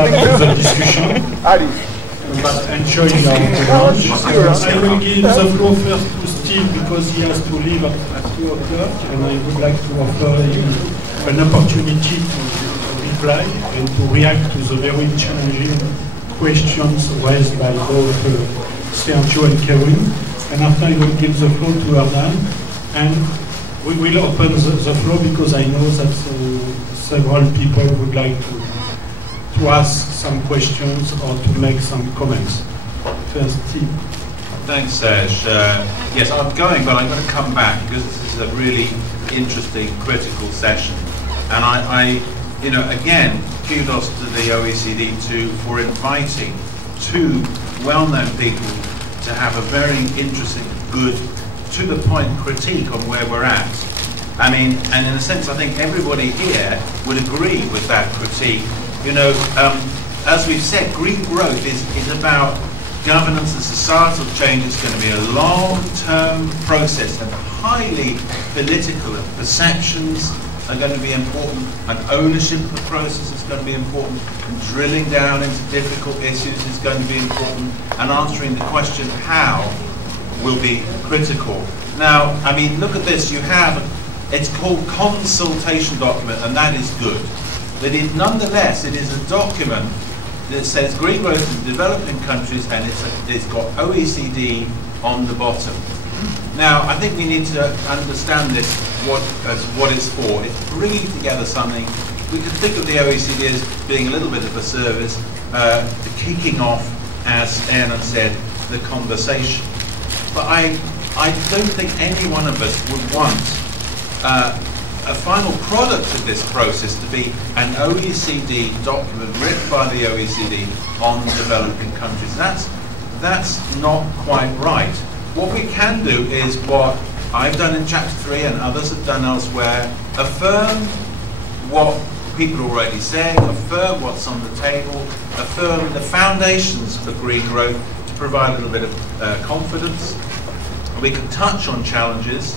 back to the discussion. But enjoying our lunch. I will give the floor first to Steve because he has to leave at 2 o'clock, and I would like to offer him an opportunity to reply and to react to the very challenging questions raised by both Sergio and Kevin. And after I will give the floor to Hernan, and we will open the floor because I know that several people would like to ask some questions or to make some comments. First, Steve. Thanks, Serge. Yes, I'm going, but I'm going to come back because this is a really interesting, critical session. And I you know, again, kudos to the OECD for inviting two well-known people to have a very interesting, good, to-the-point critique on where we're at. I mean, and in a sense, I think everybody here would agree with that critique. You know, as we've said, green growth is about governance and societal change. It's going to be a long-term process and highly political, and perceptions are going to be important, and ownership of the process is going to be important, and drilling down into difficult issues is going to be important, and answering the question how will be critical. Now, I mean, look at this. You have, it's called consultation document, and that is good. But nonetheless, it is a document that says green growth in developing countries, and it's got OECD on the bottom. Now, I think we need to understand this, what it's for. It's bringing together something. We could think of the OECD as being a little bit of a service, kicking off, as Erna said, the conversation. But I don't think any one of us would want a final product of this process to be an OECD document written by the OECD on developing countries. That's not quite right. What we can do is what I've done in Chapter 3 and others have done elsewhere, affirm what people are already saying, affirm what's on the table, affirm the foundations for green growth to provide a little bit of confidence. We can touch on challenges.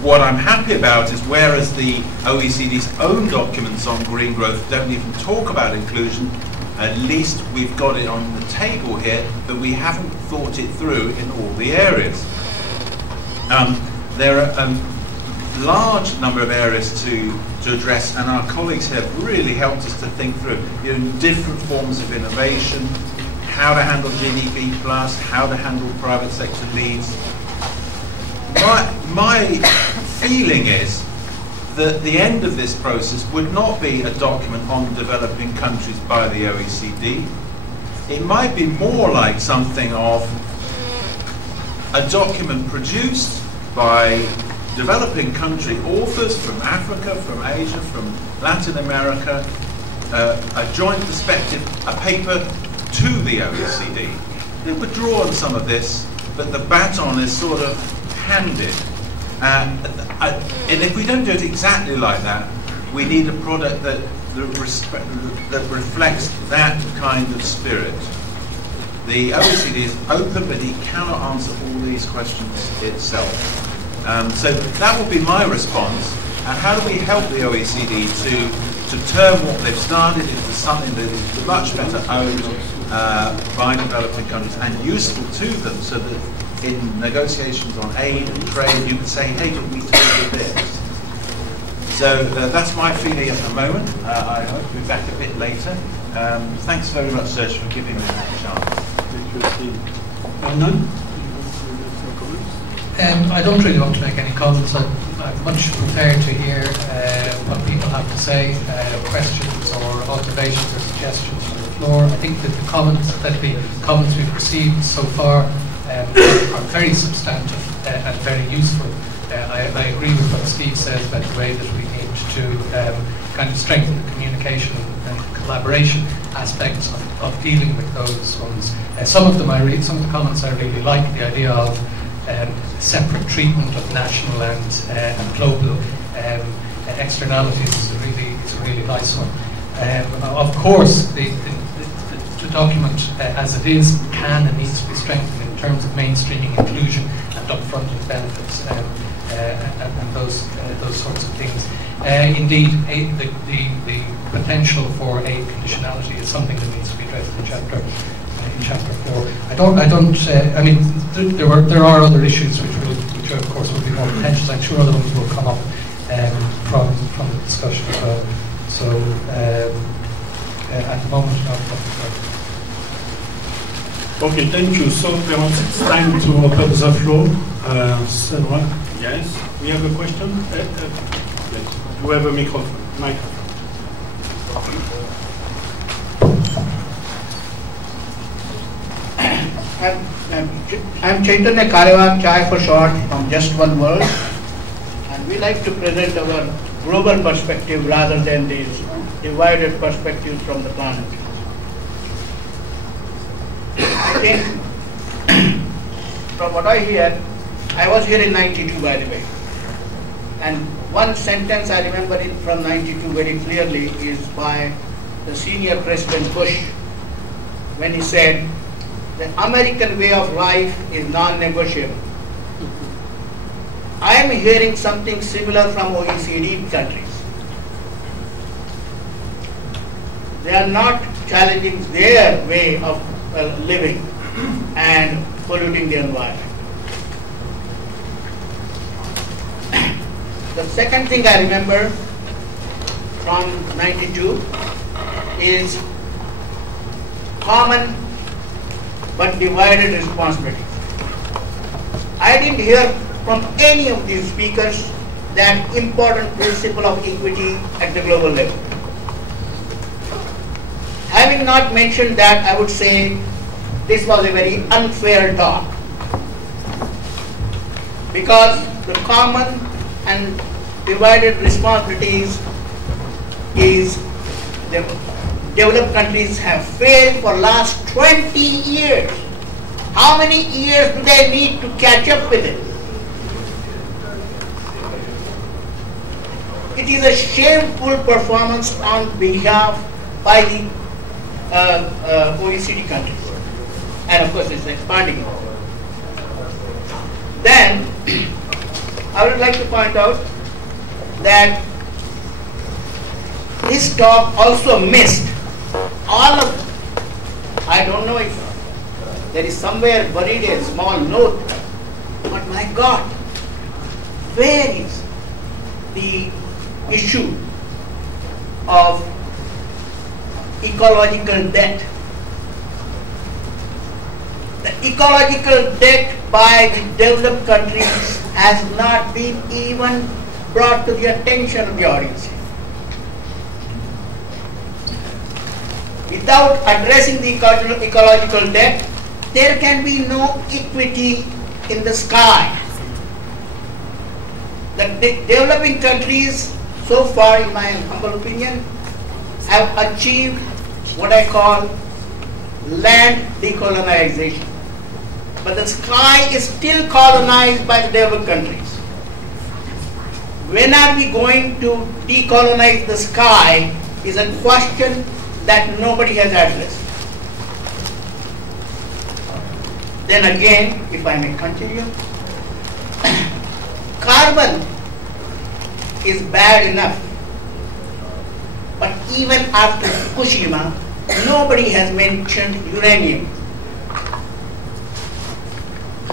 What I'm happy about is whereas the OECD's own documents on green growth don't even talk about inclusion, at least we've got it on the table here, but we haven't thought it through in all the areas. There are a large number of areas to address, and our colleagues have really helped us to think through, you know, different forms of innovation, how to handle GDP plus, how to handle private sector leads. My feeling is that the end of this process would not be a document on developing countries by the OECD. It might be more like something of a document produced by developing country authors from Africa, from Asia, from Latin America, a joint perspective, a paper to the OECD. They would draw on some of this, but the baton is sort of handed. And if we don't do it exactly like that, we need a product that reflects that kind of spirit. The OECD is open, but it cannot answer all these questions itself. So that would be my response. And how do we help the OECD to turn what they've started into something that is much better owned by developing countries and useful to them, so that in negotiations on aid and trade, you can say, hey, can we take this? So that's my feeling at the moment. I hope to be back a bit later. Thanks very much, Serge, for giving me that chance. Hernan? I don't really want to make any comments. I'm much prepared to hear what people have to say, questions or observations or suggestions from the floor. I think that the comments we've received so far are very substantive and very useful. I agree with what Steve says about the way that we need to kind of strengthen the communication and collaboration aspects of dealing with those ones. Some of the comments I really like. The idea of separate treatment of national and global externalities is a really nice one. Of course, the document as it is can and needs to be strengthened in terms of mainstreaming inclusion and upfronting benefits and those sorts of things. Indeed, the potential for aid conditionality is something that needs to be addressed in chapter 4. I mean, there are other issues which of course will be more contentious. I'm sure other ones will come up from the discussion as well. So at the moment, no. Okay, thank you. So perhaps it's time to open the floor. Sarah, yes, we have a question. You have a microphone. I'm Chaitanya Karewan, Chai for short, from Just One World, and we like to present our global perspective rather than these divided perspectives from the planet. I think, from what I hear, I was here in 92 by the way, and one sentence I remember it from 92 very clearly is by the senior President Bush, when he said, the American way of life is non-negotiable. I am hearing something similar from OECD countries. They are not challenging their way of living and polluting the environment. The second thing I remember from 92 is common but divided responsibility. I didn't hear from any of these speakers that important principle of equity at the global level. Having not mentioned that, I would say this was a very unfair talk, because the common and divided responsibilities is the developed countries have failed for last 20 years. How many years do they need to catch up with it? It is a shameful performance on behalf by the OECD countries, and of course it's expanding. Then I would like to point out that this talk also missed all of, I don't know if there is somewhere buried a small note, but my God, where is the issue of ecological debt? The ecological debt by the developed countries has not been even brought to the attention of the audience. Without addressing the ecological debt, there can be no equity in the sky. The developing countries, so far in my humble opinion, have achieved what I call land decolonization. But the sky is still colonized by the developed countries. When are we going to decolonize the sky is a question that nobody has addressed. Then again, if I may continue, carbon is bad enough, but even after Fukushima, nobody has mentioned uranium.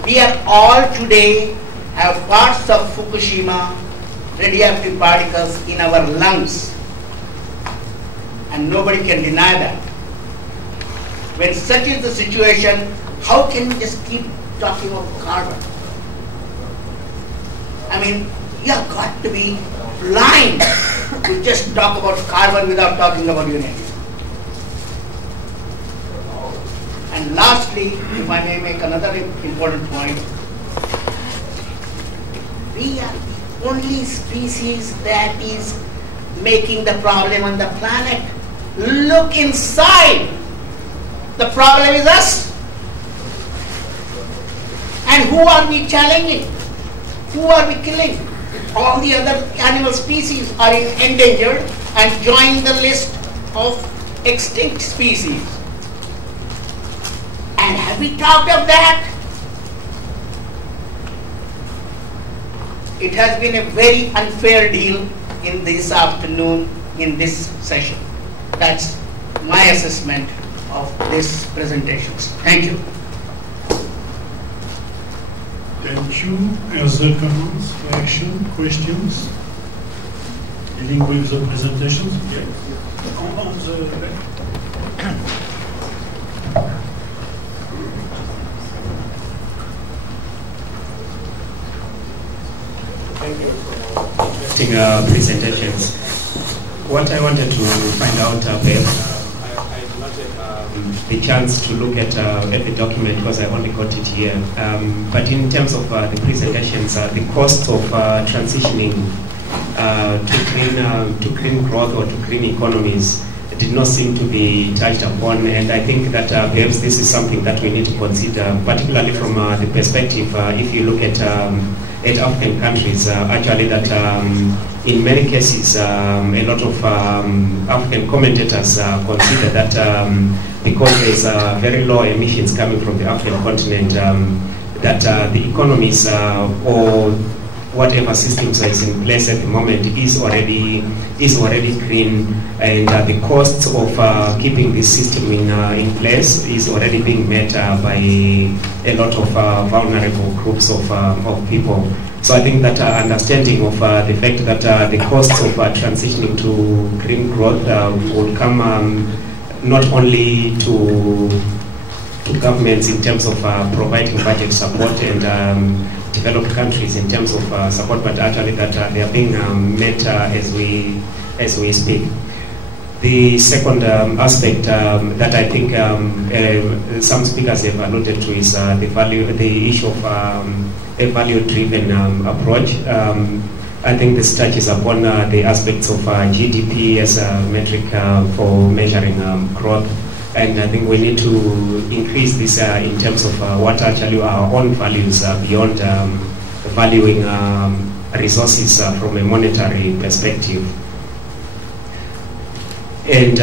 We are all today have parts of Fukushima radioactive particles in our lungs, and nobody can deny that. When such is the situation, how can we just keep talking about carbon? I mean, you have got to be blind to just talk about carbon without talking about uranium. And lastly, if I may make another important point, we are the only species that is making the problem on the planet. Look inside. The problem is us. And who are we challenging? Who are we killing? All the other animal species are endangered and join the list of extinct species. And have we talked of that? It has been a very unfair deal in this afternoon in this session. That's my assessment of these presentations. Thank you. Thank you. Other comments, reaction, questions? Dealing with the presentations? Okay. On the left. Thank you for interesting presentations. What I wanted to find out, I did not have the chance to look at the document because I only got it here. But in terms of the presentations, the cost of transitioning to clean growth or to green economies did not seem to be touched upon, and I think that perhaps this is something that we need to consider, particularly from the perspective, if you look at African countries, actually that in many cases, a lot of African commentators consider that because there's very low emissions coming from the African continent, that the economies or whatever systems is in place at the moment is already green, and the costs of keeping this system in place is already being met by a lot of vulnerable groups of people. So I think that understanding of the fact that the costs of transitioning to green growth would come not only to governments in terms of providing budget support and developed countries in terms of support, but actually that they are being met as we speak. The second aspect that I think some speakers have alluded to is the issue of a value-driven approach. I think this touches upon the aspects of GDP as a metric for measuring growth. And I think we need to increase this in terms of what actually our own values beyond valuing resources from a monetary perspective. And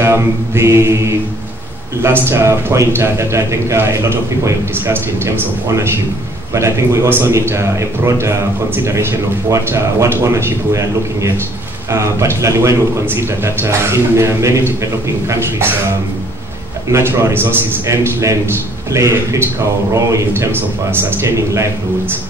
the last point that I think a lot of people have discussed in terms of ownership, but I think we also need a broad consideration of what ownership we are looking at, particularly when we consider that in many developing countries, natural resources and land play a critical role in terms of sustaining livelihoods.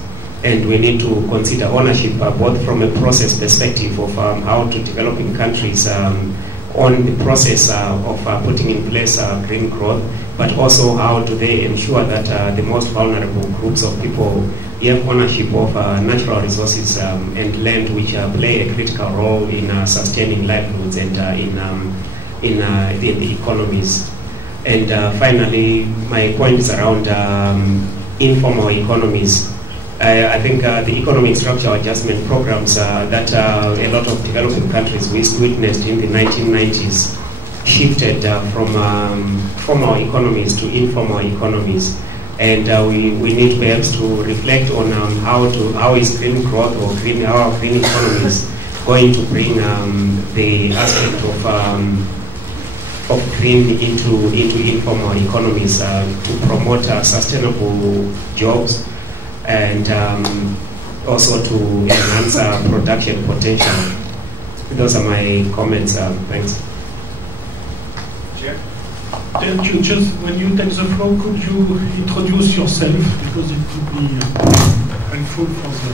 And we need to consider ownership both from a process perspective of how to developing countries on the process of putting in place green growth, but also how do they ensure that the most vulnerable groups of people have ownership of natural resources and land, which play a critical role in sustaining livelihoods and in the economies. And finally, my point is around informal economies. I think the economic structure adjustment programs that a lot of developing countries witnessed in the 1990s shifted from formal economies to informal economies. And we need perhaps to reflect on how is green growth or how green economies going to bring the aspect of green into informal economies to promote sustainable jobs and also to enhance production potential. Those are my comments. Thanks. Chair? Thank you. Just when you take the floor, could you introduce yourself, because it could be helpful for the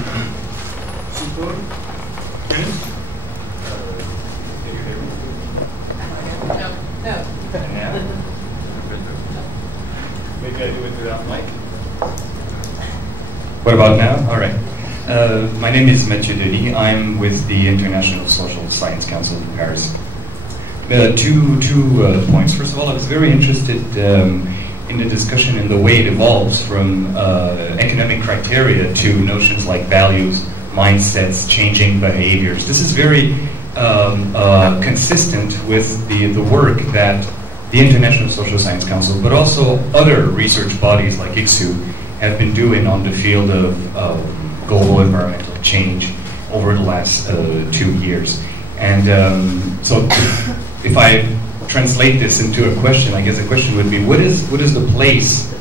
people. Yes? No. Maybe I do it without mic. What about now? All right. My name is Mathieu Delis. I'm with the International Social Science Council in Paris. Two points. First of all, I was very interested in the discussion and the way it evolves from economic criteria to notions like values, mindsets, changing behaviors. This is very consistent with the work that the International Social Science Council, but also other research bodies like IIED have been doing on the field of global environmental change over the last 2 years. And so if I translate this into a question, I guess the question would be, what is the place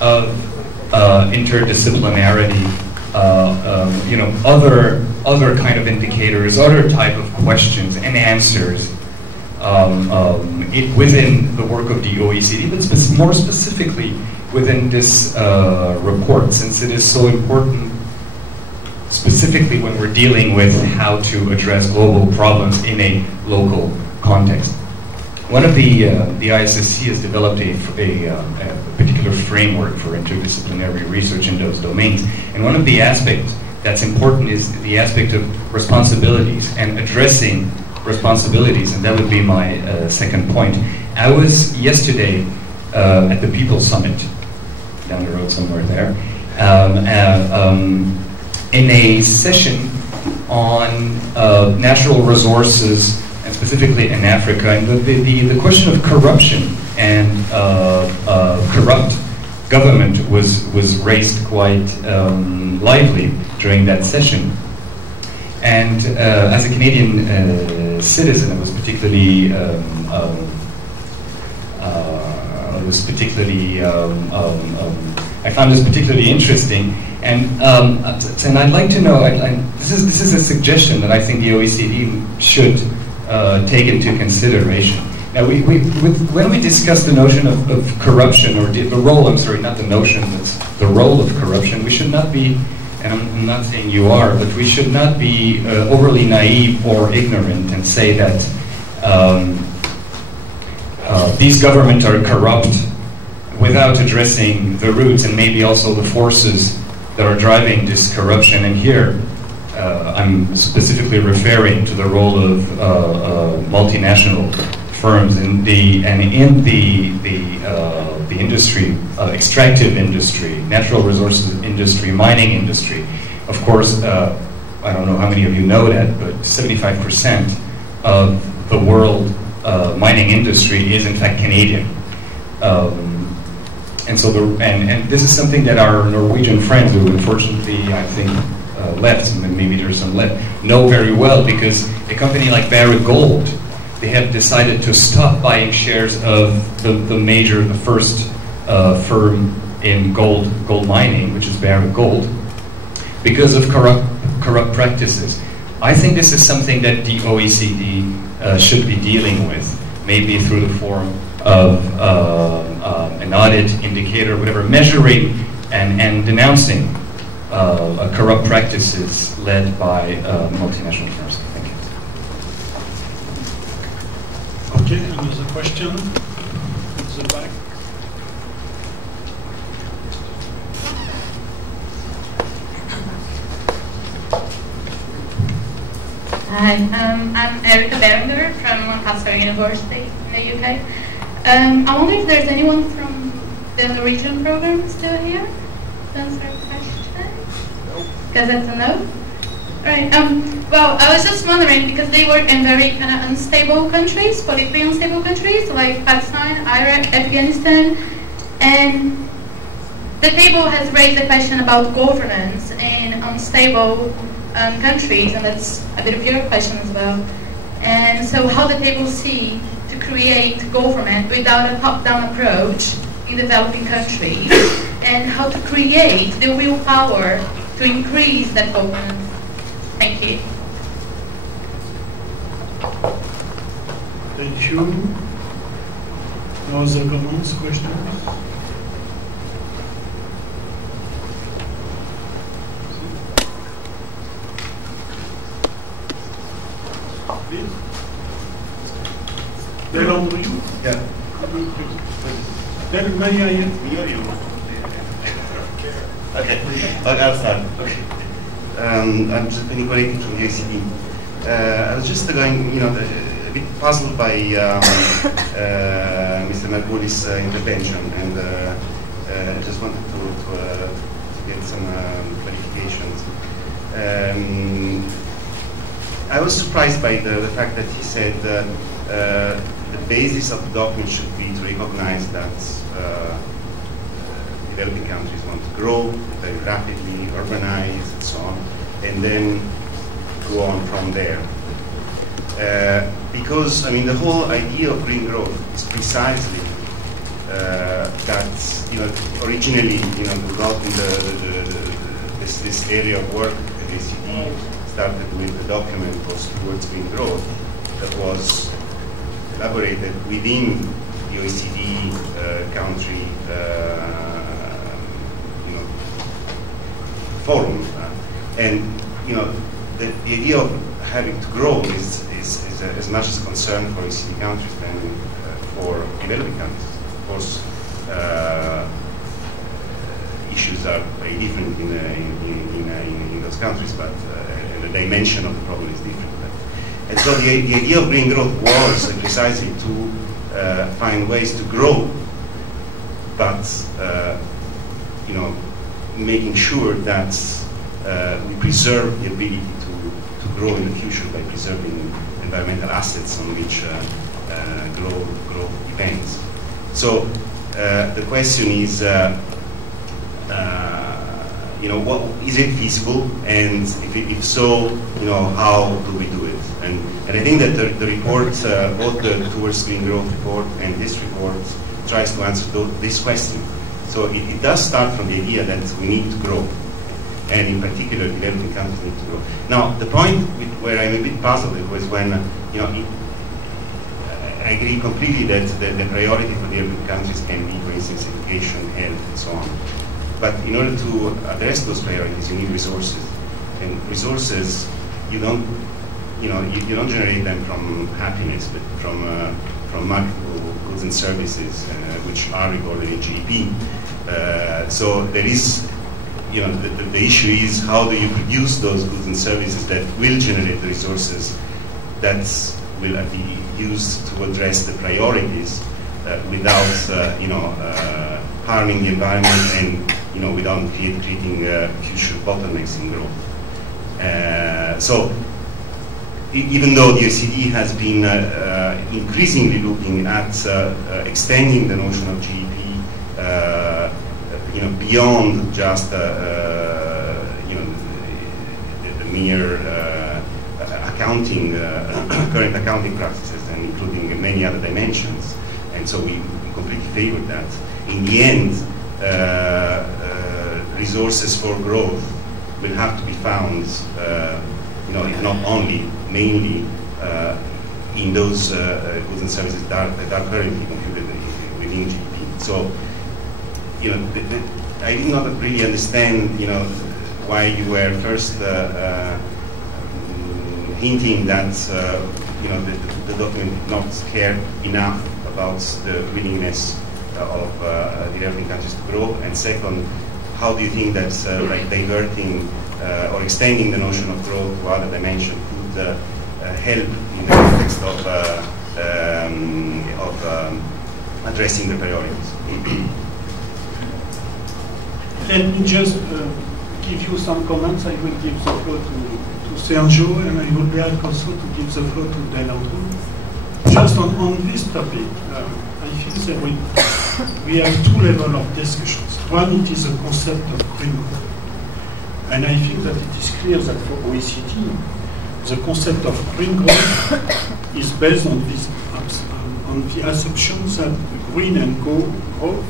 of interdisciplinarity other kind of indicators, other type of questions and answers within the work of the OECD, but more specifically within this report, since it is so important, specifically when we're dealing with how to address global problems in a local context. One of the ISSC has developed a particular framework for interdisciplinary research in those domains, and one of the aspects that's important is the aspect of responsibilities and addressing responsibilities, and that would be my second point. I was yesterday at the People's Summit, down the road somewhere there, in a session on natural resources, and specifically in Africa, and the question of corruption and corrupt government was raised quite lively during that session. And as a Canadian citizen, I was particularly I found this particularly interesting, and I'd like to know. This is a suggestion that I think the OECD should take into consideration. Now, when we discuss the notion of corruption, or the role, I'm sorry, not the notion, but the role of corruption, we should not be, and I'm not saying you are, but we should not be overly naive or ignorant and say that these governments are corrupt without addressing the roots and maybe also the forces that are driving this corruption. And here, I'm specifically referring to the role of multinational firms in the industry, extractive industry, natural resources industry, mining industry. Of course, I don't know how many of you know that, but 75% of the world mining industry is in fact Canadian. And so, and this is something that our Norwegian friends, who unfortunately I think left, and maybe there's some left, know very well, because a company like Barrick Gold, they have decided to stop buying shares of the first firm in gold mining, which is Barrick Gold, because of corrupt practices. I think this is something that the OECD should be dealing with, maybe through the form of an audit indicator, whatever, measuring and denouncing corrupt practices led by multinational firms. Thank you. Okay, another question? The back. Hi, I'm Erica Berenger from Lancaster University in the UK. I wonder if there's anyone from the Norwegian program still here to answer a question? Because that's a no? Right, well, I was just wondering, because they work in very kind of unstable countries, politically unstable countries, like Pakistan, Iraq, Afghanistan, and the table has raised the question about governance in unstable countries, and that's a bit of your question as well. And so how the table see to create government without a top-down approach in developing countries, and how to create the willpower to increase that governance. Thank you. Thank you. No other comments, questions? Please. Belong to you? Yeah. Then may I hear you? Okay, I'll start. I'm just Nicolaitis from the OECD. I was just going, a bit puzzled by Mr. Marguli's intervention, and I just wanted to get some clarifications. I was surprised by the fact that he said the basis of the document should be to recognize that developing countries want to grow very rapidly, urbanize, and so on, and then go on from there. Because, I mean, the whole idea of green growth is precisely that, originally, we got in this area of work at IIED started with the document towards green growth that was elaborated within the OECD country forum, and the idea of having to grow is as much as concern for OECD countries than for developing countries. Of course, issues are very different in those countries, but the dimension of the problem is different. And so the idea of green growth was precisely to find ways to grow, but making sure that we preserve the ability to grow in the future by preserving environmental assets on which growth depends. So the question is, what is it feasible, and if so, how do we do it? And I think that the report, both the Towards Green Growth report and this report, tries to answer this question. So it does start from the idea that we need to grow, and in particular, developing countries need to grow. Now, the point where I'm a bit puzzled was when, I agree completely that the priority for developing countries can be, for instance, education, health, and so on. But in order to address those priorities, you need resources, and resources you don't generate them from happiness, but from marketable goods and services, which are recorded in GDP. So there is, the issue is how do you produce those goods and services that will generate the resources that will be used to address the priorities without, harming the environment and, without creating future bottlenecks in growth. So even though the OECD has been increasingly looking at extending the notion of GDP, beyond just the mere accounting, current accounting practices, and including many other dimensions, and so we completely favor that. In the end, resources for growth will have to be found, if not only, mainly in those goods and services that are currently computed within GDP. So, I did not really understand, why you were first hinting that, the document did not care enough about the willingness of developing countries to grow, and second, how do you think that like diverting or extending the notion of growth to other dimensions could help in the context of addressing the priorities? Let me just give you some comments. I will give the floor to Sergio, and I would like also to give the floor to Delandro. Just on this topic, I think that we have two levels of discussions. One, it is a concept of green growth. And I think that it is clear that for OECD, the concept of green growth is based on the assumption that green and growth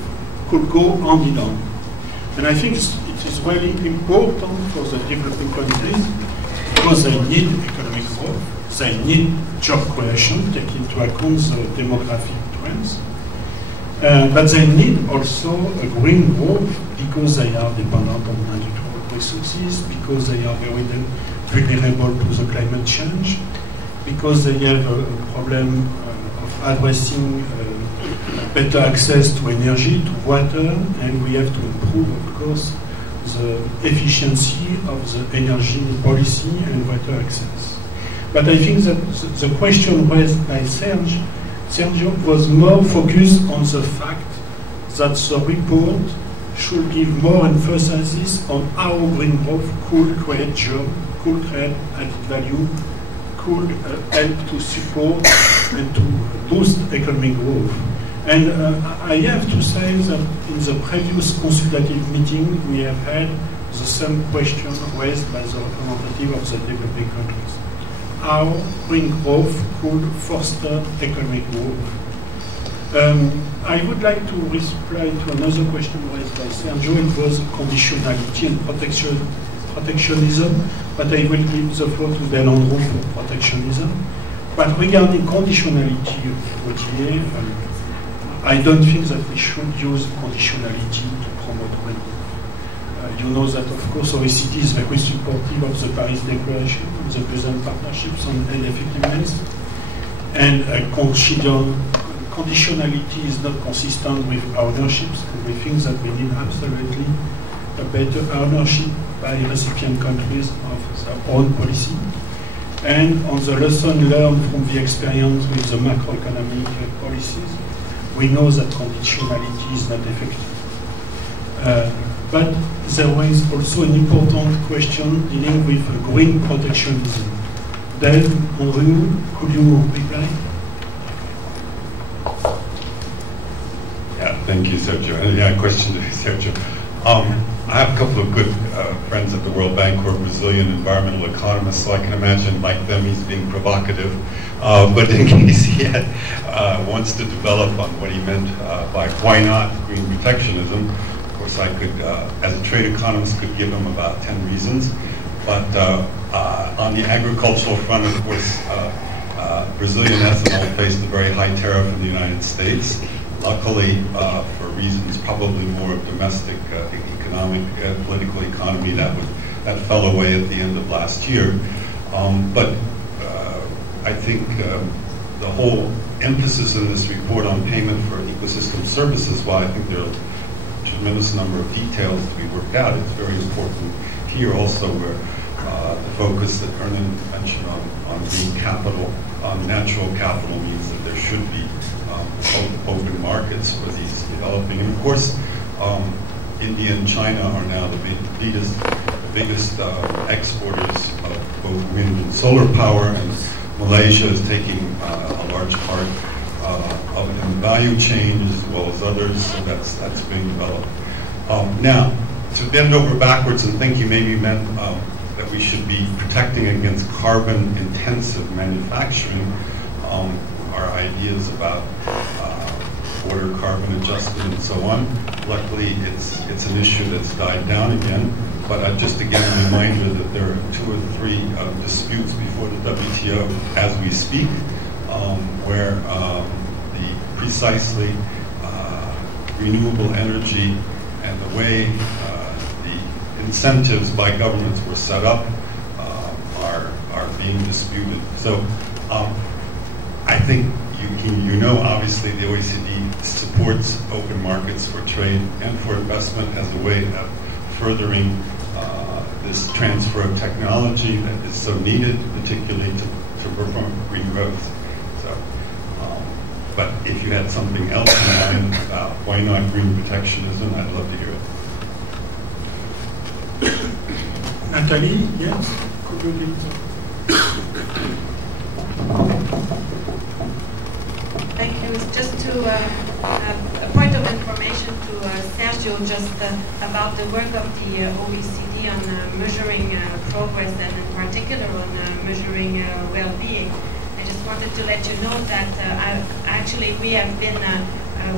could go hand in hand. And I think it is really important for the developing countries because they need economic growth, they need job creation, take into account the demographic trends, but they need also a green growth because they are dependent on natural resources, because they are very vulnerable to the climate change, because they have a problem of addressing better access to energy, to water, and we have to improve, of course, the efficiency of the energy policy and water access. But I think that the question raised by Sergio was more focused on the fact that the report should give more emphasis on how green growth could create jobs, could create added value, could help to support and to boost economic growth. And I have to say that in the previous consultative meeting, we have had the same question raised by the representative of the developing countries. How green growth could foster economic growth. I would like to reply to another question raised by Sergio. It was conditionality and protectionism, but I will give the floor to Bernardo for protectionism. But regarding conditionality of OTA, I don't think that we should use conditionality to promote green. You know that, of course, OECD is very supportive of the Paris Declaration, of the Busan Partnerships on effectiveness, and conditionality is not consistent with ownerships, and we think that we need absolutely a better ownership by recipient countries of their own policy. And on the lesson learned from the experience with the macroeconomic policies, we know that conditionality is not effective. But there is also an important question dealing with green protectionism. Then, Andrew, could you reply? Yeah, thank you, Sergio. Yeah, question to Sergio. I have a couple of good friends at the World Bank who are Brazilian environmental economists, so I can imagine, like them, he's being provocative. But in case he wants to develop on what he meant by why not green protectionism, of course I could, as a trade economist, could give him about 10 reasons. But on the agricultural front, of course, Brazilian ethanol faced a very high tariff in the United States. Luckily, for reasons probably more of domestic economic, political economy, that fell away at the end of last year. But I think the whole emphasis in this report on payment for ecosystem services, while I think there are a tremendous number of details to be worked out, it's very important here also where the focus that Ernan mentioned on green capital, on natural capital, means that there should be open markets for these developing. And of course, India and China are now the biggest exporters of both wind and solar power, and Malaysia is taking a large part of the value chain as well as others, so that's being developed. Now, to bend over backwards and think you maybe meant that we should be protecting against carbon-intensive manufacturing, our ideas about border carbon adjustment and so on. Luckily, it's an issue that's died down again. But just again a reminder that there are 2 or 3 disputes before the WTO as we speak, where the precisely renewable energy and the way the incentives by governments were set up are being disputed. So I think you know, obviously, the OECD supports open markets for trade and for investment as a way of furthering this transfer of technology that is so needed, particularly to perform green growth. So, but if you had something else in mind about why not green protectionism, I'd love to hear it. Nathalie, yes? Could you give Thank you. It's just to a point of information to Sergio, just about the work of the OECD on measuring progress, and in particular on measuring well-being. I just wanted to let you know that actually we have been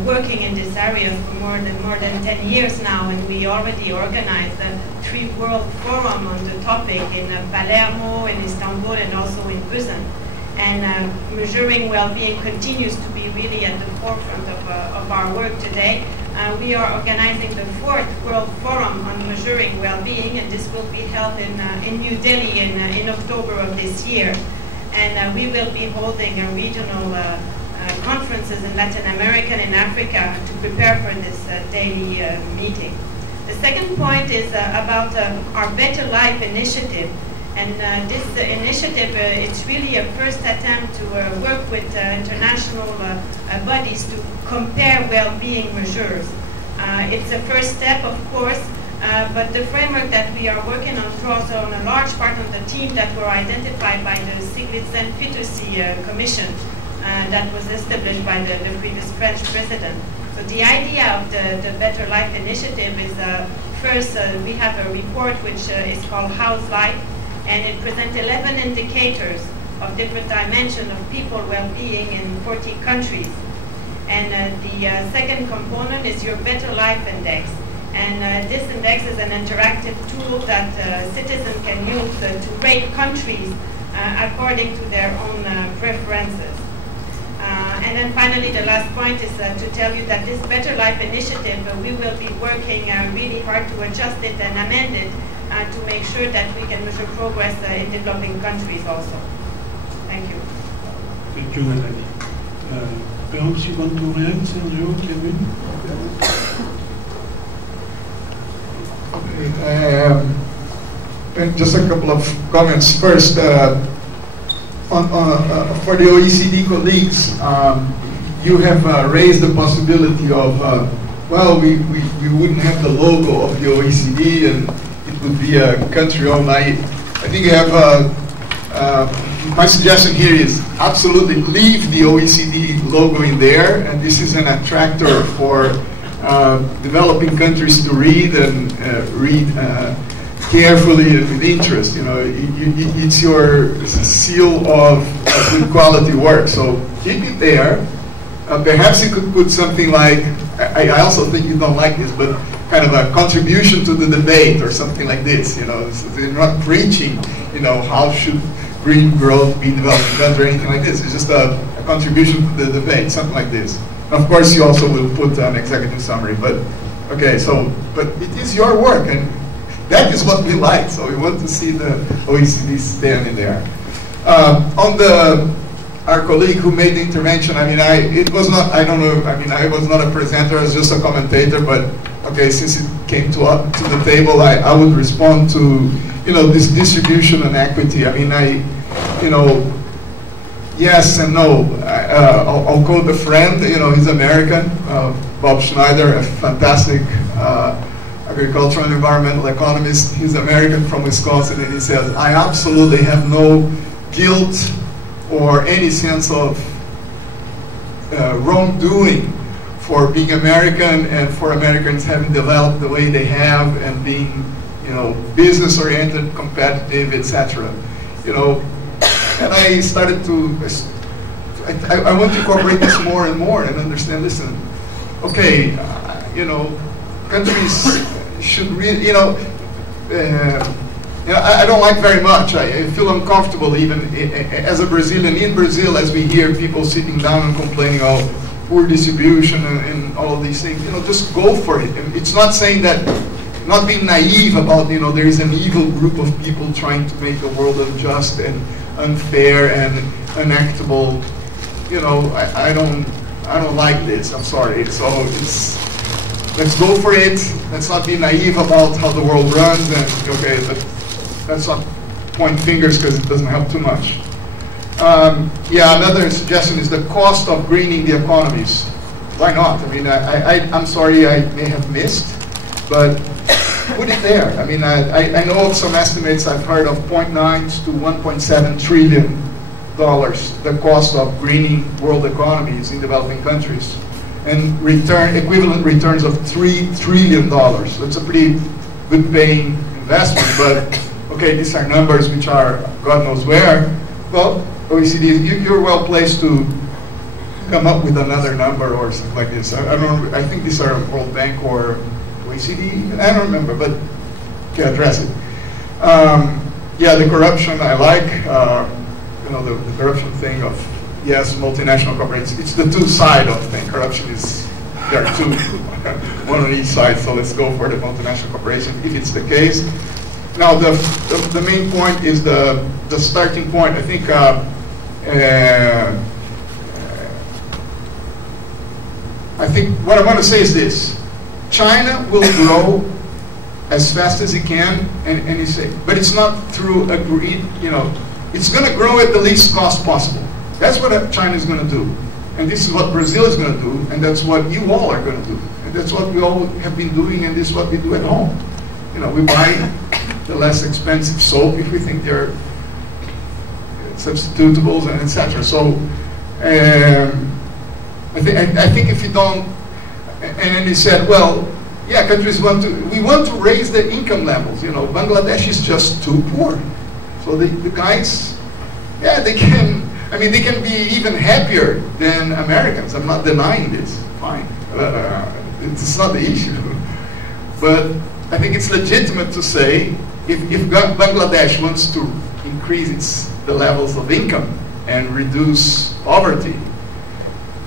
working in this area for more than 10 years now, and we already organized 3 World Forums on the topic in Palermo, in Istanbul, and also in Busan. And measuring well-being continues to be really at the forefront of our work today. We are organizing the 4th World Forum on measuring well-being, and this will be held in New Delhi in October of this year. And we will be holding regional conferences in Latin America and in Africa to prepare for this daily meeting. The second point is about our Better Life initiative. And this initiative, it's really a first attempt to work with international bodies to compare well-being measures. It's a first step, of course, but the framework that we are working on draws on a large part of the team that were identified by the Stiglitz and Fitoussi Commission that was established by the previous French president. So the idea of the Better Life initiative is first, we have a report which is called How's Life, and it presents 11 indicators of different dimensions of people well-being in 40 countries. And the second component is your Better Life Index. And this index is an interactive tool that citizens can use to rate countries according to their own preferences. And then finally, the last point is to tell you that this Better Life initiative, we will be working really hard to adjust it and amend it to make sure that we can measure progress in developing countries also. Thank you. Thank you, Melanie. Perhaps you want to react, Sergio, Kevin? And just a couple of comments. First, for the OECD colleagues, you have raised the possibility of, well, we wouldn't have the logo of the OECD and it would be a country-owned. I think you have, my suggestion here is absolutely leave the OECD logo in there, and this is an attractor for developing countries to read and read carefully and with interest. You know, it's your seal of good quality work. So keep it there. Perhaps you could put something like, I also think you don't like this, but kind of a contribution to the debate or something like this. You know, so they're not preaching, you know, how should green growth be developed in country or anything like this. It's just a contribution to the debate, something like this. Of course, you also will put an executive summary, but okay, so, but it is your work, and that is what we like, so we want to see the OECD standing there. On our colleague who made the intervention, I mean, it was not, I don't know, I mean, I was not a presenter, I was just a commentator, but okay, since it came to the table, I would respond to, you know, this distribution and equity. I mean, you know, yes and no. I'll quote a friend, you know, he's American, Bob Schneider, a fantastic agricultural and environmental economist. He's American from Wisconsin, and he says, I absolutely have no guilt or any sense of wrongdoing for being American and for Americans having developed the way they have and being, you know, business-oriented, competitive, etc. You know, and I started to, I want to incorporate this more and more and understand, listen, okay, you know, countries should really, you know, I don't like very much. I feel uncomfortable even as a Brazilian. In Brazil, as we hear people sitting down and complaining of poor distribution and all of these things, you know, just go for it. And it's not saying that, not being naive about, you know, there is an evil group of people trying to make the world unjust and unfair and unactable. You know, I don't like this. I'm sorry. So let's go for it. Let's not be naive about how the world runs. And okay, but let's not point fingers because it doesn't help too much. Yeah, another suggestion is the cost of greening the economies. Why not? I mean, I'm sorry I may have missed, but put it there. I mean, I know of some estimates I've heard of 0.9 to 1.7 trillion dollars, the cost of greening world economies in developing countries, and equivalent returns of $3 trillion. So it's a pretty good paying investment, but okay, these are numbers which are God knows where. Well, OECD, you're well placed to come up with another number or something like this. I don't know, I think these are World Bank or OECD, I don't remember, but can address it. Yeah, the corruption I like, you know, the corruption thing of, yes, multinational corporations, it's the two side of the thing. Corruption is, there are two, one on each side, so let's go for the multinational corporation if it's the case. Now, the main point is the starting point. I think what I want to say is this. China will grow as fast as it can, and you say, but it's not through a greed, you know, it's going to grow at the least cost possible. That's what China is going to do. And this is what Brazil is going to do, and that's what you all are going to do. And that's what we all have been doing, and this is what we do at home. You know, we buy the less expensive soap if we think they're substitutables and etc. So I think if you don't, and then he said, well, yeah, countries we want to raise the income levels. You know, Bangladesh is just too poor. So the guys, yeah, they can. I mean, they can be even happier than Americans. I'm not denying this. Fine. It's not the issue. But I think it's legitimate to say if Bangladesh wants to increase the levels of income and reduce poverty,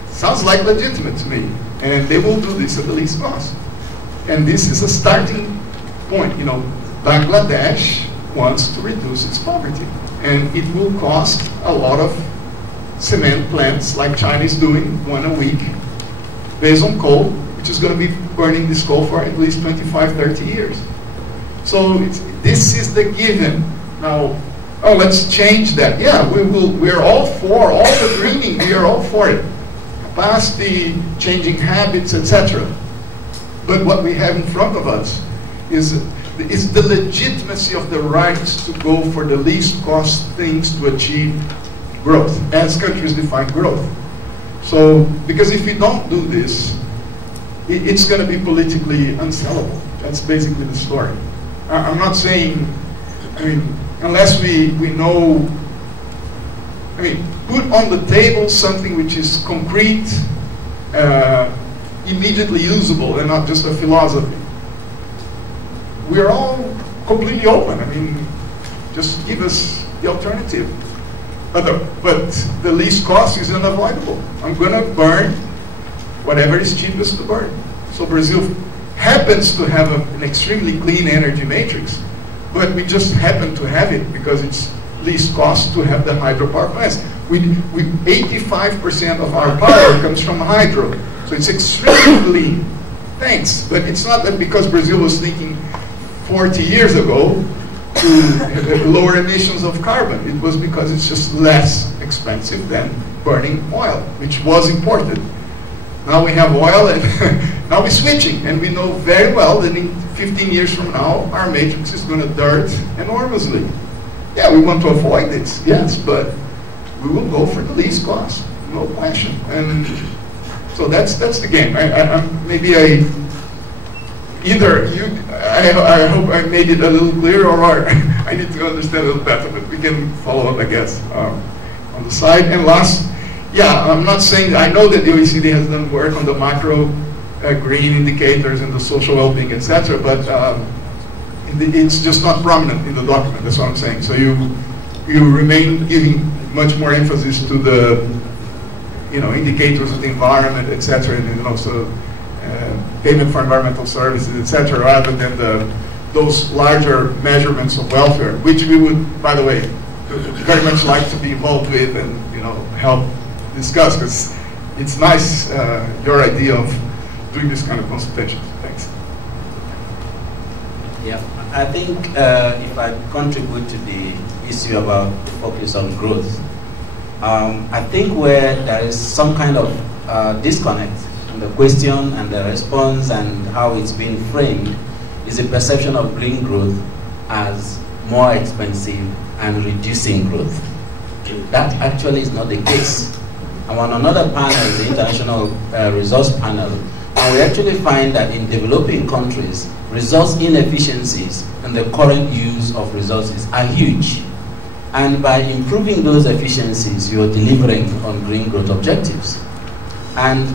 sounds like legitimate to me. And they will do this at the least cost. And this is a starting point. You know, Bangladesh wants to reduce its poverty. And it will cost a lot of cement plants like China is doing, one a week, based on coal, which is going to be burning this coal for at least 25, 30 years. So this is the given. Now, let's change that. Yeah, we're all for all the greening. We are all for it. Capacity, changing habits, etc. But what we have in front of us is the legitimacy of the rights to go for the least cost things to achieve growth, as countries define growth. So, because if we don't do this, it's going to be politically unsellable. That's basically the story. I'm not saying, I mean, unless we know, I mean, put on the table something which is concrete, immediately usable, and not just a philosophy. We're all completely open. I mean, just give us the alternative. But the least cost is unavoidable. I'm going to burn whatever is cheapest to burn. So Brazil happens to have an extremely clean energy matrix, but we just happen to have it because it's least cost to have the hydropower plants. 85% of our power comes from hydro, so it's extremely clean. Thanks, but it's not that because Brazil was thinking 40 years ago to lower emissions of carbon. It was because it's just less expensive than burning oil, which was imported. Now we have oil, and now we're switching, and we know very well that in 15 years from now, our matrix is going to dirt enormously. Yeah, we want to avoid this, yes, but we will go for the least cost, no question. And so that's the game. I hope I made it a little clearer, or I need to understand a little better, but we can follow up, I guess, on the side. And last, yeah, I'm not saying, I know that the OECD has done work on the macro green indicators and the social well-being, etc., but it's just not prominent in the document, that's what I'm saying. So you remain giving much more emphasis to the, indicators of the environment, etc., and also payment for environmental services, etc., rather than those larger measurements of welfare, which we would, by the way, very much like to be involved with and help discuss, because it's nice, your idea of doing this kind of consultation. Thanks. Yeah, I think if I contribute to the issue about the focus on growth, I think where there is some kind of disconnect in the question and the response and how it's been framed is a perception of green growth as more expensive and reducing growth. That actually is not the case. I'm on another panel, the International Resource Panel, and we actually find that in developing countries, resource inefficiencies and the current use of resources are huge. And by improving those efficiencies, you're delivering on green growth objectives. And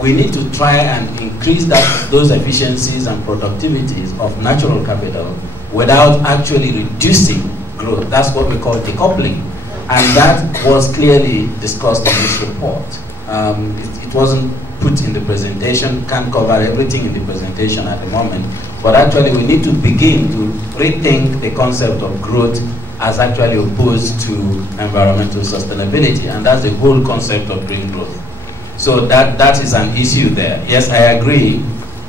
we need to try and increase those efficiencies and productivities of natural capital without actually reducing growth. That's what we call decoupling. And that was clearly discussed in this report. It wasn't put in the presentation, can't cover everything in the presentation at the moment, but actually we need to begin to rethink the concept of growth as actually opposed to environmental sustainability, and that's the whole concept of green growth. So that is an issue there. Yes, I agree,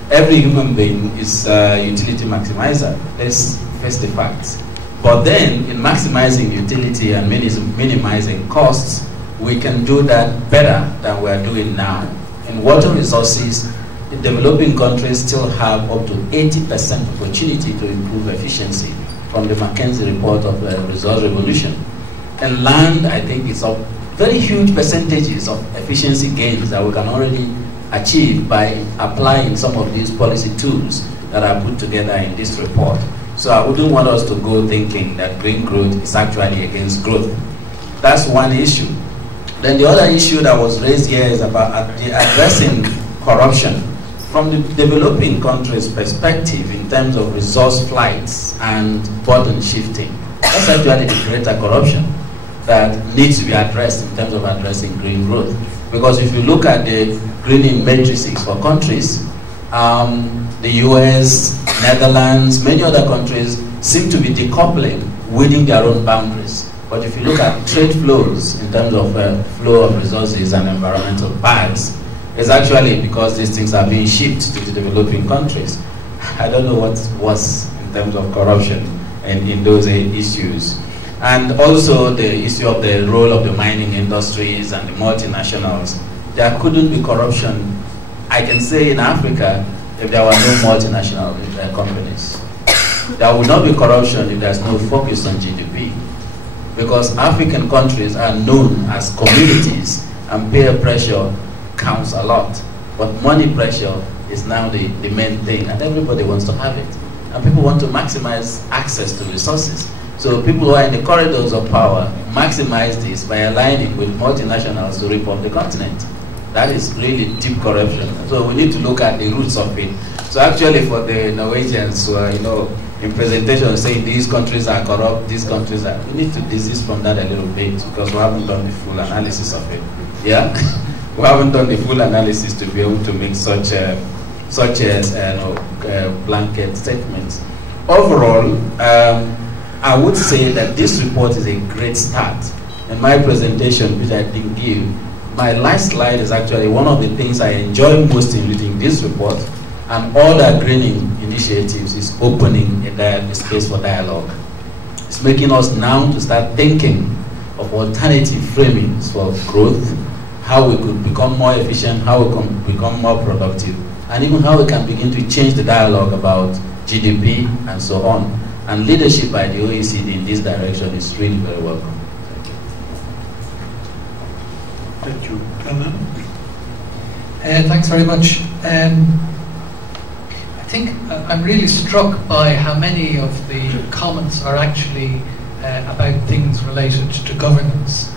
every human being is a utility maximizer. Let's face the facts. But then, in maximizing utility and minimizing costs, we can do that better than we're doing now. In water resources, the developing countries still have up to 80% opportunity to improve efficiency from the McKinsey report of the Resource Revolution. And land, I think it's a very huge percentages of efficiency gains that we can already achieve by applying some of these policy tools that are put together in this report. So I wouldn't want us to go thinking that green growth is actually against growth. That's one issue. Then the other issue that was raised here is about addressing corruption from the developing countries' perspective in terms of resource flights and burden shifting. That's actually the greater corruption that needs to be addressed in terms of addressing green growth. Because if you look at the greening matrices for countries, the US, Netherlands, many other countries seem to be decoupling within their own boundaries. But if you look at trade flows in terms of flow of resources and environmental bags, it's actually because these things are being shipped to the developing countries. I don't know what's worse in terms of corruption in those issues. And also the issue of the role of the mining industries and the multinationals. There couldn't be corruption, I can say, in Africa if there were no multinational companies. There would not be corruption if there's no focus on GDP. Because African countries are known as communities, and peer pressure counts a lot. But money pressure is now the main thing, and everybody wants to have it. And people want to maximize access to resources. So people who are in the corridors of power maximize this by aligning with multinationals to rip off the continent. That is really deep corruption. So we need to look at the roots of it. So actually for the Norwegians who are, in presentation saying these countries are corrupt, these countries are, we need to desist from that a little bit because we haven't done the full analysis of it. Yeah? We haven't done the full analysis to be able to make such blanket statements. Overall, I would say that this report is a great start. In my presentation, which I didn't give, my last slide is actually one of the things I enjoy most in reading this report, and all the greening initiatives is opening a space for dialogue. It's making us now to start thinking of alternative framings for growth, how we could become more efficient, how we can become more productive, and even how we can begin to change the dialogue about GDP and so on. And leadership by the OECD in this direction is really very welcome. Thank you. Alan? Thanks very much. I think I'm really struck by how many of the comments are actually about things related to governance.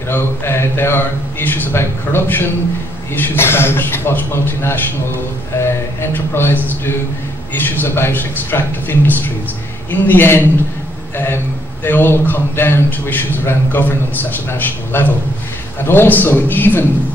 There are issues about corruption, issues about what multinational enterprises do, issues about extractive industries. In the end, they all come down to issues around governance at a national level. And also even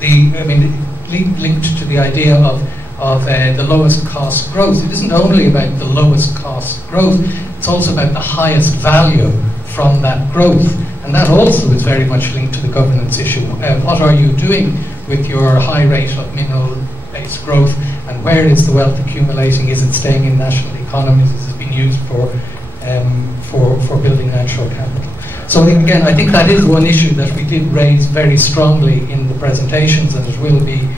linked to the idea of the lowest cost growth. It isn't only about the lowest cost growth, it's also about the highest value from that growth. And that also is very much linked to the governance issue. What are you doing with your high rate of mineral-based growth, and where is the wealth accumulating? Is it staying in national economies? Is it being used for building natural capital? So again, I think that is one issue that we did raise very strongly in the presentations, and it will be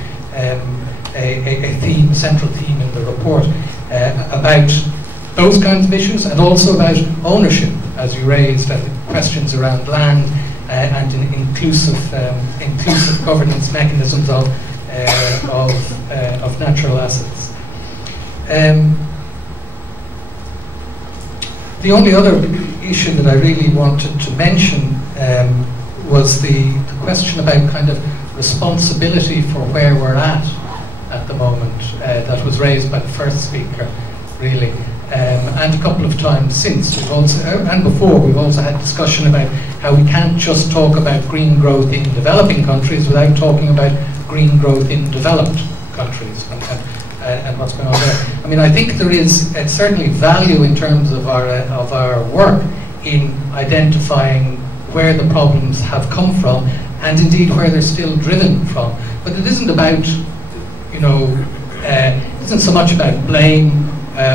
a central theme in the report about those kinds of issues, and also about ownership, as you raised, questions around land and inclusive governance mechanisms of natural assets. The only other issue that I really wanted to mention was the question about kind of responsibility for where we're at the moment. That was raised by the first speaker, really. And a couple of times since, we've also, and before, we've also had discussion about how we can't just talk about green growth in developing countries without talking about green growth in developed countries and what's going on there. I mean, I think there is certainly value in terms of our work in identifying where the problems have come from, and indeed where they're still driven from. But it isn't about, it isn't so much about blame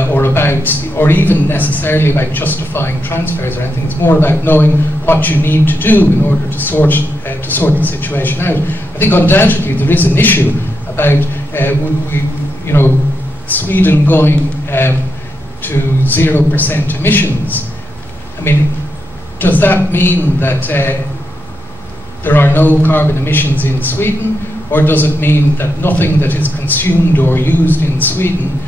or even necessarily about justifying transfers or anything. It's more about knowing what you need to do in order to sort the situation out. I think undoubtedly there is an issue about Sweden going to 0% emissions. I mean, does that mean that there are no carbon emissions in Sweden, or does it mean that nothing that is consumed or used in Sweden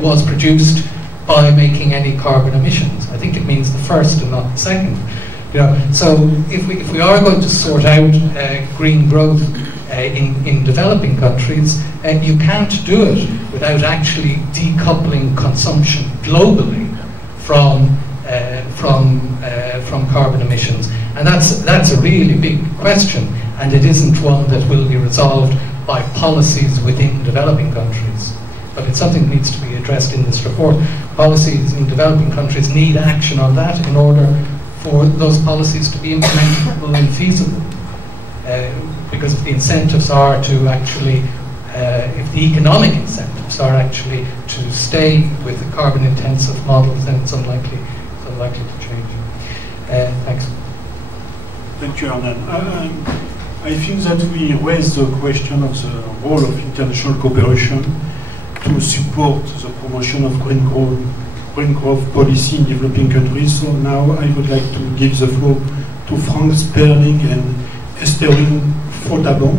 was produced by making any carbon emissions? I think it means the first and not the second. So if we are going to sort out green growth in developing countries, you can't do it without actually decoupling consumption globally from carbon emissions, and that's a really big question, and it isn't one that will be resolved by policies within developing countries. But it's something that needs to be addressed in this report. Policies in developing countries need action on that in order for those policies to be implementable and feasible. Because if the incentives are to actually, if the economic incentives are actually to stay with the carbon intensive models, then it's unlikely to change. Thanks. Thank you, Hernan. I think that we raised the question of the role of international cooperation to support the promotion of green growth policy in developing countries. So now I would like to give the floor to Frank Sperling and Estherine Frodabon.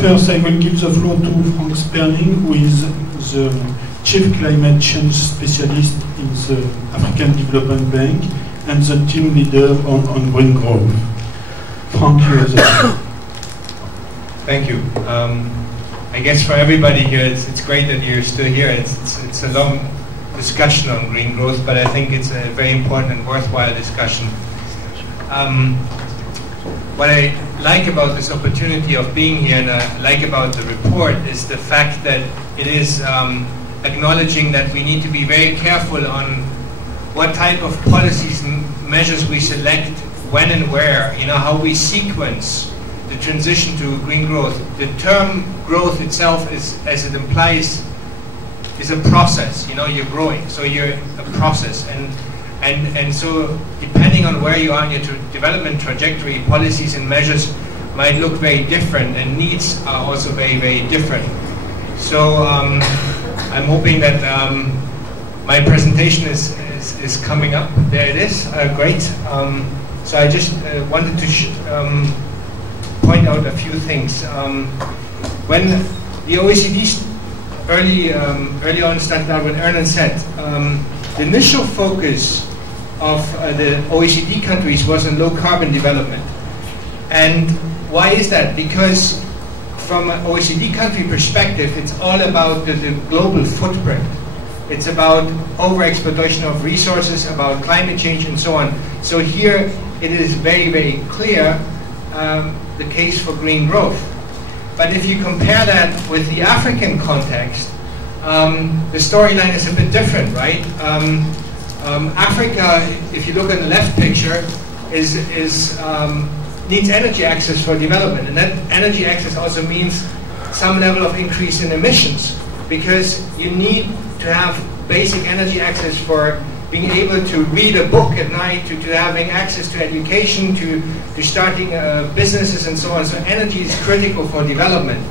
First, I will give the floor to Frank Sperling, who is the Chief Climate Change Specialist in the African Development Bank and the team leader on green growth. Frank, you have the floor. Thank you. I guess for everybody here, it's great that you're still here. It's a long discussion on green growth, but I think it's a very important and worthwhile discussion. What I like about this opportunity of being here and I like about the report is the fact that it is acknowledging that we need to be very careful on what type of policies and measures we select, when and where, how we sequence the transition to green growth. The term growth itself is, as it implies, is a process. You're growing, so you're a process, and so depending on where you are in your development trajectory, policies and measures might look very different, and needs are also very, very different. So I'm hoping that my presentation is coming up. There it is. Great. So I just wanted to point out a few things. When the OECD early on started out, when Hernan said, the initial focus of the OECD countries was on low carbon development. And why is that? Because from an OECD country perspective, it's all about the global footprint. It's about overexploitation of resources, about climate change, and so on. So here it is very, very clear the case for green growth. But if you compare that with the African context, the storyline is a bit different, right? Africa, if you look at the left picture, needs energy access for development, and that energy access also means some level of increase in emissions, because you need to have basic energy access for being able to read a book at night, to having access to education, to starting businesses and so on. So energy is critical for development.